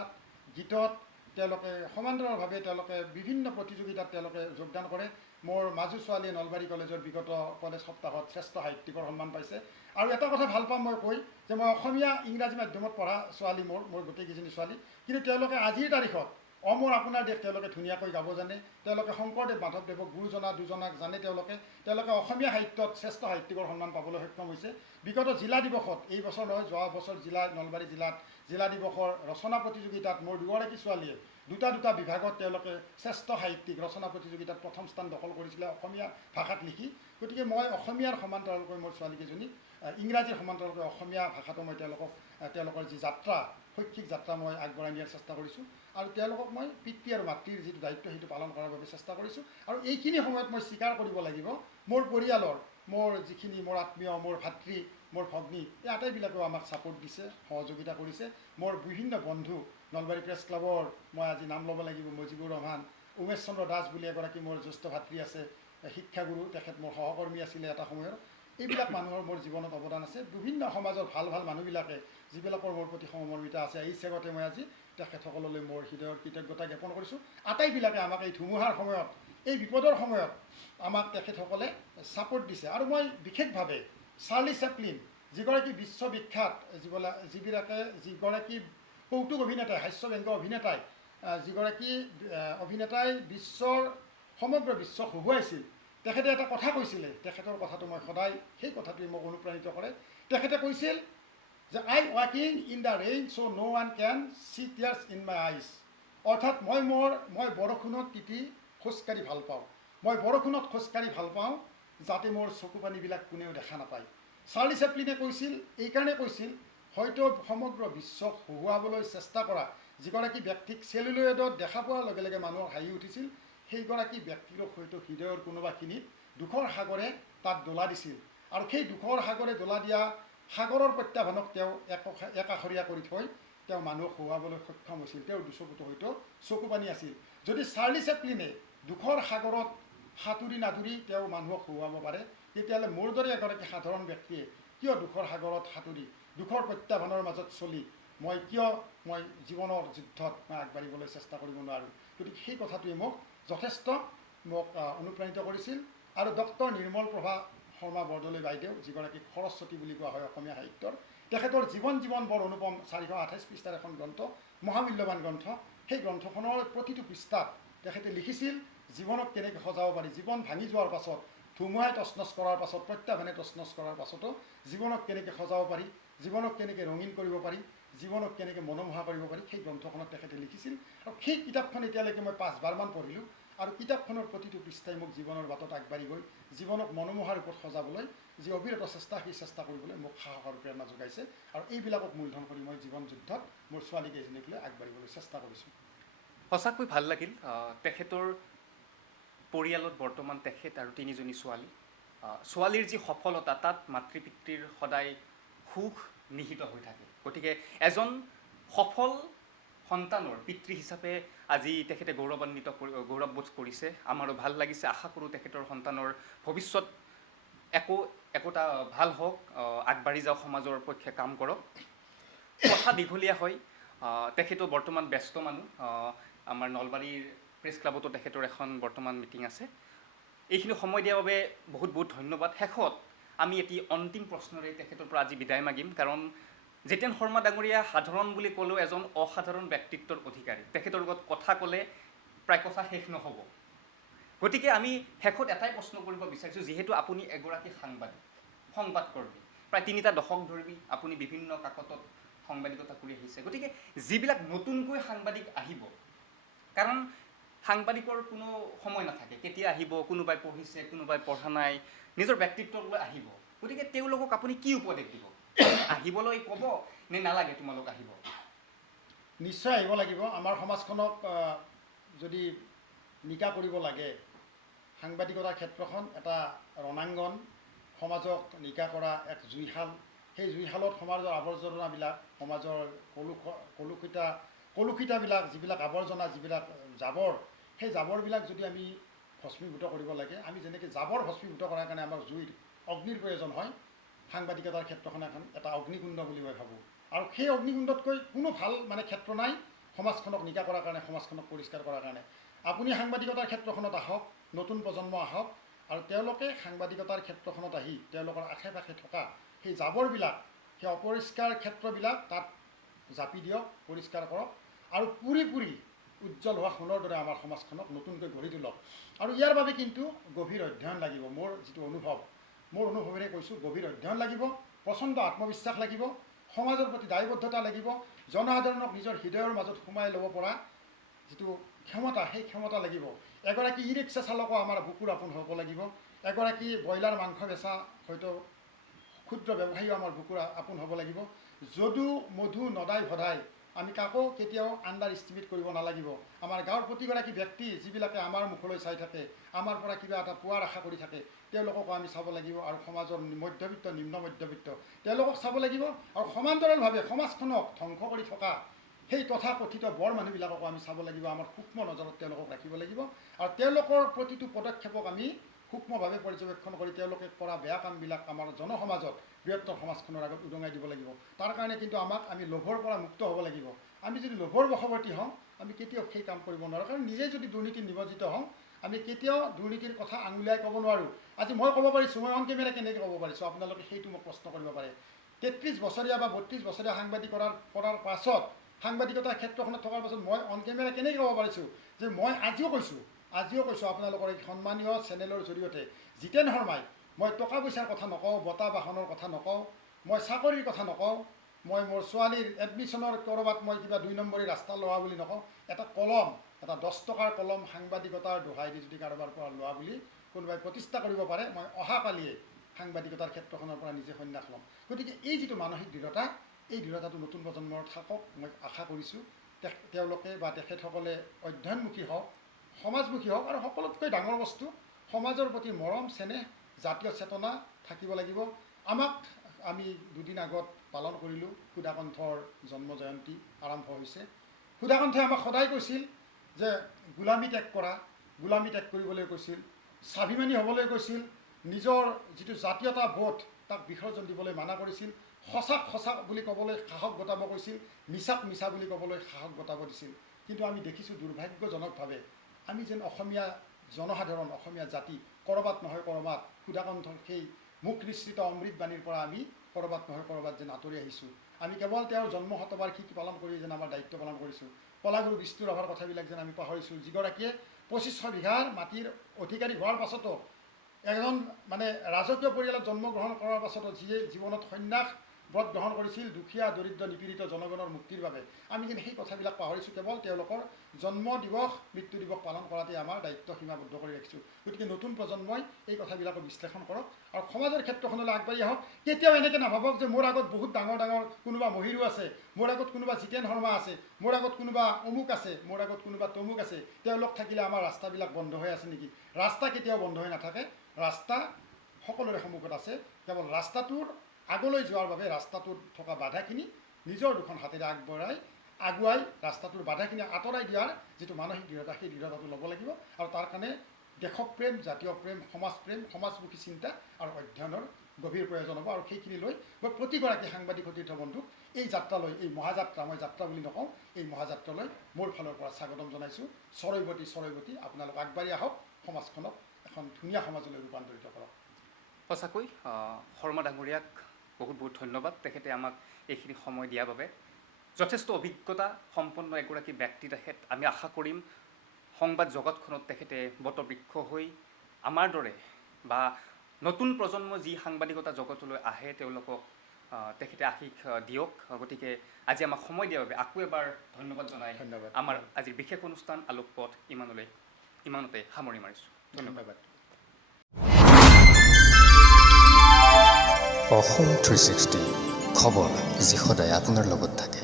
গীতত তেওঁলোকে সমান্তৰালভাৱে তেওঁলোকে বিভিন্ন প্ৰতিযোগিতাত তেওঁলোকে যোগদান কৰে। মোৰ মাজু ছোৱালীয়ে নলবাৰী কলেজৰ বিগত কলেজ সপ্তাহত শ্ৰেষ্ঠ সাহিত্যিকৰ সন্মান পাইছে। আৰু এটা কথা ভাল পাম মই কৈ, যে মই অসমীয়া ইংৰাজী মাধ্যমত পঢ়া ছোৱালী, মোৰ গোটেইকেইজনী ছোৱালী, কিন্তু তেওঁলোকে আজিৰ তাৰিখত অমৰ আপোনাৰ দেশ তেওঁলোকে ধুনীয়াকৈ গাব জানে, তেওঁলোকে শংকৰদেৱ মাধৱদেৱক গুৰুজনা দুজনাক জানে, তেওঁলোকে অসমীয়া সাহিত্যত শ্ৰেষ্ঠ সাহিত্যিকৰ সন্মান পাবলৈ সক্ষম হৈছে। বিগত জিলা দিৱসত, এই বছৰ নহয় যোৱা বছৰ নলবাৰী জিলাত জিলা দিৱসৰ ৰচনা প্ৰতিযোগিতাত মোৰ দুগৰাকী ছোৱালীয়ে দুটা বিভাগত তেওঁলোকে শ্ৰেষ্ঠ সাহিত্যিক ৰচনা প্ৰতিযোগিতাত প্ৰথম স্থান দখল কৰিছিলে অসমীয়া ভাষাত লিখি। গতিকে মই অসমীয়াৰ সমান্তৰালকৈ মোৰ ছোৱালীকেইজনীক, ইংৰাজীৰ সমান্তৰালকৈ অসমীয়া ভাষাটো মই তেওঁলোকৰ যি যাত্ৰা, শৈক্ষিক যাত্ৰা মই আগবঢ়াই নিয়াৰ চেষ্টা কৰিছোঁ, আৰু তেওঁলোকক মই পিতৃ আৰু মাতৃৰ যিটো দায়িত্ব সেইটো পালন কৰাৰ বাবে চেষ্টা কৰিছোঁ। আৰু এইখিনি সময়ত মই স্বীকাৰ কৰিব লাগিব, মোৰ পৰিয়ালৰ, মোৰ যিখিনি মোৰ আত্মীয়, মোৰ ভাতৃ, মোৰ ভগ্নী, এই আটাইবিলাকেও আমাক ছাপোৰ্ট দিছে, সহযোগিতা কৰিছে। মোৰ বিভিন্ন বন্ধু, নলবাৰী প্ৰেছ ক্লাবৰ, মই আজি নাম ল'ব লাগিব, মজিবুৰ ৰহমান, উমেশ চন্দ্ৰ দাস বুলি এগৰাকী মোৰ জ্যেষ্ঠ ভাতৃ আছে, শিক্ষাগুৰু, তেখেত মোৰ সহকৰ্মী আছিলে এটা সময়ত। এইবিলাক মানুহৰ মোৰ জীৱনত অৱদান আছে। বিভিন্ন সমাজৰ ভাল ভাল মানুহবিলাকে, যিবিলাকৰ মোৰ প্ৰতি সহমৰ্মিতা আছে, এই চেগতে মই আজি তেখেতসকললৈ মোৰ হৃদয়ৰ কৃতজ্ঞতা জ্ঞাপন কৰিছোঁ। আটাইবিলাকে আমাক এই ধুমুহাৰ সময়ত, এই বিপদৰ সময়ত আমাক তেখেতসকলে ছাপোৰ্ট দিছে। আৰু মই বিশেষভাৱে চাৰ্লি চেপলিন, যিগৰাকী বিশ্ববিখ্যাত, যিগৰাকী কৌতুক অভিনেতাই, হাস্যব্যংগ্য অভিনেতাই, যিগৰাকী অভিনেতাই সমগ্ৰ বিশ্বক হহুৱাইছিল, তেখেতে এটা কথা কৈছিলে, তেখেতৰ কথাটো মই সদায়, সেই কথাটোৱে মোক অনুপ্ৰাণিত কৰে। তেখেতে কৈছিল যে আই ৱাকিং in the rain so' no' one can see tears in my eyes, অৰ্থাৎ মই বৰষুণত তিতি খোজকাঢ়ি ভাল পাওঁ, মই বৰষুণত খোজকাঢ়ি ভাল পাওঁ যাতে মোৰ চকু পানীবিলাক কোনেও দেখা নাপায়। চাৰ্লি চেপলিনে কৈছিল, এইকাৰণে কৈছিল, হয়তো সমগ্ৰ বিশ্বক হহুৱাবলৈ চেষ্টা কৰা যিগৰাকী ব্যক্তিক চেলুলয়েডত দেখা পোৱাৰ লগে লগে মানুহৰ হাঁহি উঠিছিল, সেইগৰাকী ব্যক্তিক হয়তো হৃদয়ৰ কোনোবাখিনিত দুখৰ সাগৰে তাত দোলা দিছিল, আৰু সেই দুখৰ সাগৰে দোলা দিয়া সাগৰৰ প্ৰত্যাহ্বানক তেওঁ একাষৰীয়া কৰি থৈ তেওঁ মানুহক হহুৱাবলৈ সক্ষম হৈছিল। তেওঁৰ দুচকুতো হয়তো চকু পানী আছিল। যদি চাৰ্লি চেপলিনে দুখৰ সাগৰত সাঁতুৰি নাদুৰি তেওঁ মানুহক হহুৱাব পাৰে, তেতিয়াহ'লে মোৰ দৰে এগৰাকী সাধাৰণ ব্যক্তিয়ে কিয় দুখৰ সাগৰত সাঁতুৰি দুখৰ প্ৰত্যাহ্বানৰ মাজত চলি মই জীৱনৰ যুদ্ধত আগবাঢ়িবলৈ চেষ্টা কৰিব নোৱাৰোঁ। গতিকে সেই কথাটোৱে মোক যথেষ্ট অনুপ্ৰাণিত কৰিছিল। আৰু ডক্টৰ নিৰ্মল প্ৰভা শৰ্মা বৰদলৈ বাইদেউ, যিগৰাকীক সৰস্বতী বুলি কোৱা হয় অসমীয়া সাহিত্যৰ, তেখেতৰ জীৱন বৰ অনুপম 428 পৃষ্ঠাৰ এখন গ্ৰন্থ, মহামূল্যৱান গ্ৰন্থ। সেই গ্ৰন্থখনৰ প্ৰতিটো পৃষ্ঠাত তেখেতে লিখিছিল জীৱনক কেনেকৈ সজাব পাৰি, জীৱন ভাঙি যোৱাৰ পাছত, ধুমুহাই তছনছ কৰাৰ পাছত, প্ৰত্যাহ্বানে তছনছ কৰাৰ পাছতো জীৱনক কেনেকৈ সজাব পাৰি, জীৱনক কেনেকৈ ৰঙীন কৰিব পাৰি, জীৱনক কেনেকৈ মনোমোহা কৰিব পাৰি, সেই গ্ৰন্থখনত তেখেতে লিখিছিল। আৰু সেই কিতাপখন এতিয়ালৈকে মই 5বাৰমান পঢ়িলোঁ, আৰু কিতাপখনৰ প্ৰতিটো পৃষ্ঠাই মোক জীৱনৰ বাটত আগবাঢ়ি গৈ জীৱনক মনোমোহাৰ ৰূপত সজাবলৈ যি অবিৰত চেষ্টা, সেই চেষ্টা কৰিবলৈ মোক সাহস আৰু প্ৰেৰণা যোগাইছে। আৰু এইবিলাকক মূলধন কৰি মই জীৱন যুদ্ধত মোৰ ছোৱালীকেইজনীক লৈ আগবাঢ়িবলৈ চেষ্টা কৰিছোঁ। সঁচাকৈ ভাল লাগিল। তেখেতৰ পৰিয়ালত বৰ্তমান তেখেত আৰু 3জনী ছোৱালী। ছোৱালীৰ যি সফলতা তাত মাতৃ পিতৃৰ সদায় সুখ নিহিত হৈ থাকে। গতিকে এজন সফল সন্তানৰ পিতৃ হিচাপে আজি তেখেতে গৌৰৱবোধ কৰিছে। আমাৰো ভাল লাগিছে। আশা কৰোঁ তেখেতৰ সন্তানৰ ভৱিষ্যত একোটা ভাল হওক, আগবাঢ়ি যাওক, সমাজৰ পক্ষে কাম কৰক। কথা দীঘলীয়া হয়। তেখেতো বৰ্তমান ব্যস্ত মানুহ। আমাৰ নলবাৰীৰ প্ৰেছ ক্লাবতো তেখেতৰ এখন বৰ্তমান মিটিং আছে। এইখিনি সময় দিয়াৰ বাবে বহুত বহুত ধন্যবাদ। শেষত আমি এটি অন্তিম প্ৰশ্নৰে তেখেতৰ পৰা আজি বিদায় মাগিম, কাৰণ জিতেন শৰ্মা ডাঙৰীয়া সাধাৰণ বুলি ক'লেও এজন অসাধাৰণ ব্যক্তিত্বৰ অধিকাৰী। তেখেতৰ লগত কথা ক'লে প্ৰায় কথা শেষ নহ'ব। গতিকে আমি শেষত এটাই প্ৰশ্ন কৰিব বিচাৰিছোঁ, যিহেতু আপুনি এগৰাকী সংবাদকৰ্মী, প্ৰায় 3টা দশক ধৰি আপুনি বিভিন্ন কাকতত সাংবাদিকতা কৰি আহিছে। গতিকে যিবিলাক নতুনকৈ সাংবাদিক আহিব, কাৰণ সাংবাদিকৰ কোনো সময় নাথাকে, কেতিয়া আহিব, কোনোবাই পঢ়িছে, কোনোবাই পঢ়া নাই, নিজৰ ব্যক্তিত্বক লৈ আহিব। গতিকে তেওঁলোকক আপুনি কি উপদেশ দিব? আহিবলৈ ক'ব নে নালাগে তোমালোক আহিব? নিশ্চয় আহিব লাগিব। আমাৰ সমাজখনক যদি নিকা কৰিব লাগে, সাংবাদিকতাৰ ক্ষেত্ৰখন এটা ৰণাংগন, সমাজক নিকা কৰা এক জুইশাল। সেই জুইশালত সমাজৰ আৱৰ্জনাবিলাক, সমাজৰ কলুষিতাবিলাক, যিবিলাক আৱৰ্জনা, যিবিলাক জাবৰ, সেই জাবৰবিলাক যদি আমি ভস্মীভূত কৰিব লাগে, আমি যেনেকৈ জাবৰ ভস্মীভূত কৰাৰ কাৰণে আমাৰ অগ্নিৰ প্ৰয়োজন হয়, সাংবাদিকতাৰ ক্ষেত্ৰখন এটা অগ্নিকুণ্ড বুলি মই ভাবোঁ। আৰু সেই অগ্নিকুণ্ডতকৈ কোনো ভাল ক্ষেত্ৰ নাই সমাজখনক নিকা কৰাৰ কাৰণে, সমাজখনক পৰিষ্কাৰ কৰাৰ কাৰণে। আপুনি সাংবাদিকতাৰ ক্ষেত্ৰখনত আহক, নতুন প্ৰজন্ম আহক, আৰু তেওঁলোকে সাংবাদিকতাৰ ক্ষেত্ৰখনত আহি তেওঁলোকৰ আশে পাশে থকা সেই জাবৰবিলাক, সেই অপৰিষ্কাৰ ক্ষেত্ৰবিলাক তাত জাপি দিয়ক, পৰিষ্কাৰ কৰক, আৰু পুৰি উজ্জ্বল হোৱা সোণৰ দৰে আমাৰ সমাজখনক নতুনকৈ গঢ়ি তোলক। আৰু ইয়াৰ বাবে কিন্তু গভীৰ অধ্যয়ন লাগিব। মোৰ যিটো মোৰ অনুভৱেৰে কৈছোঁ, গভীৰ অধ্যয়ন লাগিব, প্ৰচণ্ড আত্মবিশ্বাস লাগিব, সমাজৰ প্ৰতি দায়বদ্ধতা লাগিব, জনসাধাৰণক নিজৰ হৃদয়ৰ মাজত সোমাই ল'ব পৰা যিটো ক্ষমতা, সেই ক্ষমতা লাগিব। এগৰাকী ই ৰিক্সা চালকো আমাৰ বুকুৰ আপোন হ'ব লাগিব। এগৰাকী ব্ৰইলাৰ মাংস বেচা হয়তো ক্ষুদ্ৰ ব্যৱসায়ীও আমাৰ বুকুৰ আপোন হ'ব লাগিব। যদু মধু নদাই ভদাই আমি কাকো কেতিয়াও আণ্ডাৰ ইষ্টিমেট কৰিব নালাগিব। আমাৰ গাঁৱৰ প্ৰতিগৰাকী ব্যক্তি যিবিলাকে আমাৰ মুখলৈ চাই থাকে, আমাৰ পৰা কিবা এটা পোৱাৰ আশা কৰি থাকে, তেওঁলোককো আমি চাব লাগিব। আৰু সমাজৰ মধ্যবিত্ত, নিম্ন মধ্যবিত্ত, তেওঁলোকক চাব লাগিব। আৰু সমান্তৰালভাৱে সমাজখনক ধ্বংস কৰি থকা সেই তথাকথিত বৰ মানুহবিলাককো আমি চাব লাগিব। আমাৰ সূক্ষ্ম নজৰত তেওঁলোকক ৰাখিব লাগিব। আৰু তেওঁলোকৰ প্ৰতিটো পদক্ষেপক আমি সূক্ষ্মভাৱে পৰ্যবেক্ষণ কৰি তেওঁলোকে কৰা বেয়া কামবিলাক আমাৰ জনসমাজত, বৃহত্তৰ সমাজখনৰ আগত উদঙাই দিব লাগিব। তাৰ কাৰণে কিন্তু আমি লোভৰ পৰা মুক্ত হ'ব লাগিব। আমি যদি লোভৰ বশৱৰ্তী হওঁ, আমি কেতিয়াও সেই কাম কৰিব নোৱাৰোঁ। কাৰণ নিজে যদি দুৰ্নীতিত নিমজ্জিত হওঁ, আমি কেতিয়াও দুৰ্নীতিৰ কথা আঙুলিয়াই ক'ব নোৱাৰোঁ। আজি মই ক'ব পাৰিছোঁ, মই অন কেমেৰা কেনেকৈ ক'ব পাৰিছোঁ, আপোনালোকে সেইটো মোক প্ৰশ্ন কৰিব পাৰে। 33 বছৰীয়া বা 32 বছৰীয়া সাংবাদিকতাৰ কৰাৰ পাছত, সাংবাদিকতাৰ ক্ষেত্ৰখনত থকাৰ পাছত মই অন কেমেৰা কেনেকৈ ক'ব পাৰিছোঁ যে মই আজিও কৈছোঁ আপোনালোকৰ এই সন্মানীয় চেনেলৰ জৰিয়তে, জিতেন শৰ্মাই, মই টকা পইচাৰ কথা নকওঁ, বঁটা বাহনৰ কথা নকওঁ, মই চাকৰিৰ কথা নকওঁ, মই মোৰ ছোৱালীৰ এডমিশ্যনৰ ক'ৰবাত মই কিবা 2 নম্বৰী ৰাস্তা লোৱা বুলি নকওঁ, এটা কলম, এটা 10 টকাৰ কলম সাংবাদিকতাৰ দোহাই দি যদি কাৰোবাৰ পৰা লোৱা বুলি কোনোবাই প্ৰতিষ্ঠা কৰিব পাৰে, মই অহাকালিয়ে সাংবাদিকতাৰ ক্ষেত্ৰখনৰ পৰা নিজে সন্যাস ল'ম। গতিকে এই যিটো মানসিক দৃঢ়তা, এই দৃঢ়তাটো নতুন প্ৰজন্মৰ থাকক মই আশা কৰিছোঁ। তেওঁলোকে বা তেখেতসকলে অধ্যয়নমুখী হওক, সমাজমুখী হওক, আৰু সকলোতকৈ ডাঙৰ বস্তু সমাজৰ প্ৰতি মৰম চেনেহ, জাতীয় চেতনা থাকিব লাগিব। আমি 2 দিন আগত পালন কৰিলোঁ সুধাকণ্ঠৰ জন্ম জয়ন্তী আৰম্ভ হৈছে। সুধাকণ্ঠই আমাক সদায় কৈছিল যে গোলামী ত্যাগ কৰা, গোলামী ত্যাগ কৰিবলৈ কৈছিল, স্বাভিমানী হ'বলৈ কৈছিল, নিজৰ যিটো জাতীয়তা বোধ তাক বিসৰ্জন দিবলৈ মানা কৰিছিল, সঁচাক সঁচা বুলি ক'বলৈ সাহস গোটাব কৈছিল, মিছাক মিছা বুলি ক'বলৈ সাহস গোটাব দিছিল। কিন্তু আমি দেখিছোঁ দুৰ্ভাগ্যজনকভাৱে আমি যেন অসমীয়া জনসাধাৰণ, অসমীয়া জাতি ক'ৰবাত নহয় ক'ৰবাত সুধাকণ্ঠৰ সেই মুখ নিঃসৃত অমৃতবাণীৰ পৰা আমি ক'ৰবাত নহয় ক'ৰবাত যেন আঁতৰি আহিছোঁ। আমি কেৱল তেওঁৰ জন্ম শতবাৰ্ষিকী পালন কৰি যেন আমাৰ দায়িত্ব পালন কৰিছোঁ। কলাগুৰু বিষ্ণু ৰাভাৰ কথাবিলাক যেন আমি পাহৰিছোঁ, যিগৰাকীয়ে 2500 বিঘাৰ মাটিৰ অধিকাৰী হোৱাৰ পাছতো, এজন মানে ৰাজকীয় পৰিয়ালত জন্মগ্ৰহণ কৰাৰ পাছতো যিয়ে জীৱনত সন্যাস ব্ৰত গ্ৰহণ কৰিছিল দুখীয়া দৰিদ্ৰ নিপীড়িত জনগণৰ মুক্তিৰ বাবে। আমি যেন সেই কথাবিলাক পাহৰিছোঁ, কেৱল তেওঁলোকৰ জন্ম দিৱস মৃত্যু দিৱস পালন কৰাতেই আমাৰ দায়িত্ব সীমাবদ্ধ কৰি ৰাখিছোঁ। গতিকে নতুন প্ৰজন্মই এই কথাবিলাকো বিশ্লেষণ কৰক আৰু সমাজৰ ক্ষেত্ৰখনলৈ আগবাঢ়ি আহক। কেতিয়াও এনেকৈ নাভাবক যে মোৰ আগত বহুত ডাঙৰ ডাঙৰ কোনোবা মহিৰো আছে, মোৰ আগত কোনোবা জিতেন শৰ্মা আছে, মোৰ আগত কোনোবা অমুক আছে, মোৰ আগত কোনোবা তমুক আছে, তেওঁলোক থাকিলে আমাৰ ৰাস্তাবিলাক বন্ধ হৈ আছে নেকি? ৰাস্তা কেতিয়াও বন্ধ হৈ নাথাকে, ৰাস্তা সকলোৰে সন্মুখত আছে। কেৱল ৰাস্তাটোৰ আগলৈ যোৱাৰ বাবে ৰাস্তাটোত থকা বাধাখিনি নিজৰ দুখন হাতেৰে আগুৱাই ৰাস্তাটোৰ বাধাখিনি আঁতৰাই দিয়াৰ যিটো মানসিক দৃঢ়তা, সেই দৃঢ়তাটো ল'ব লাগিব। আৰু তাৰ কাৰণে দেশপ্ৰেম, জাতীয় প্ৰেম, সমাজপ্ৰেম, সমাজমুখী চিন্তা আৰু অধ্যয়নৰ গভীৰ প্ৰয়োজন হ'ব। আৰু সেইখিনি লৈ মই প্ৰতিগৰাকী সাংবাদিক সতীৰ্থ বন্ধুক এই যাত্ৰালৈ, এই মহাযাত্ৰা, মই যাত্ৰা বুলি নকওঁ, এই মহাযাত্ৰালৈ মোৰ ফালৰ পৰা স্বাগতম জনাইছোঁ। চৰৈৱতী আপোনালোক আগবাঢ়ি আহক, সমাজখনক এখন ধুনীয়া সমাজলৈ ৰূপান্তৰিত কৰক। সঁচাকৈ শৰ্মা ডাঙৰীয়াক বহুত বহুত ধন্যবাদ। তেখেতে আমাক এইখিনি সময় দিয়াৰ বাবে। যথেষ্ট অভিজ্ঞতা সম্পন্ন এগৰাকী ব্যক্তি তেখেত। আমি আশা কৰিম সংবাদ জগতখনত তেখেতে বটবৃক্ষ হৈ আমাৰ দৰে বা নতুন প্ৰজন্ম যি সাংবাদিকতা জগতলৈ আহে তেওঁলোকক তেখেতে আশীষ দিয়ক। গতিকে আজি আমাক সময় দিয়াৰ বাবে আকৌ এবাৰ ধন্যবাদ জনাই আমাৰ আজিৰ বিশেষ অনুষ্ঠান আলোকপথ ইমানতে সামৰি মাৰিছোঁ। ধন্যবাদ। অসম 360 খবৰ যি সদায় আপোনাৰ লগত থাকে।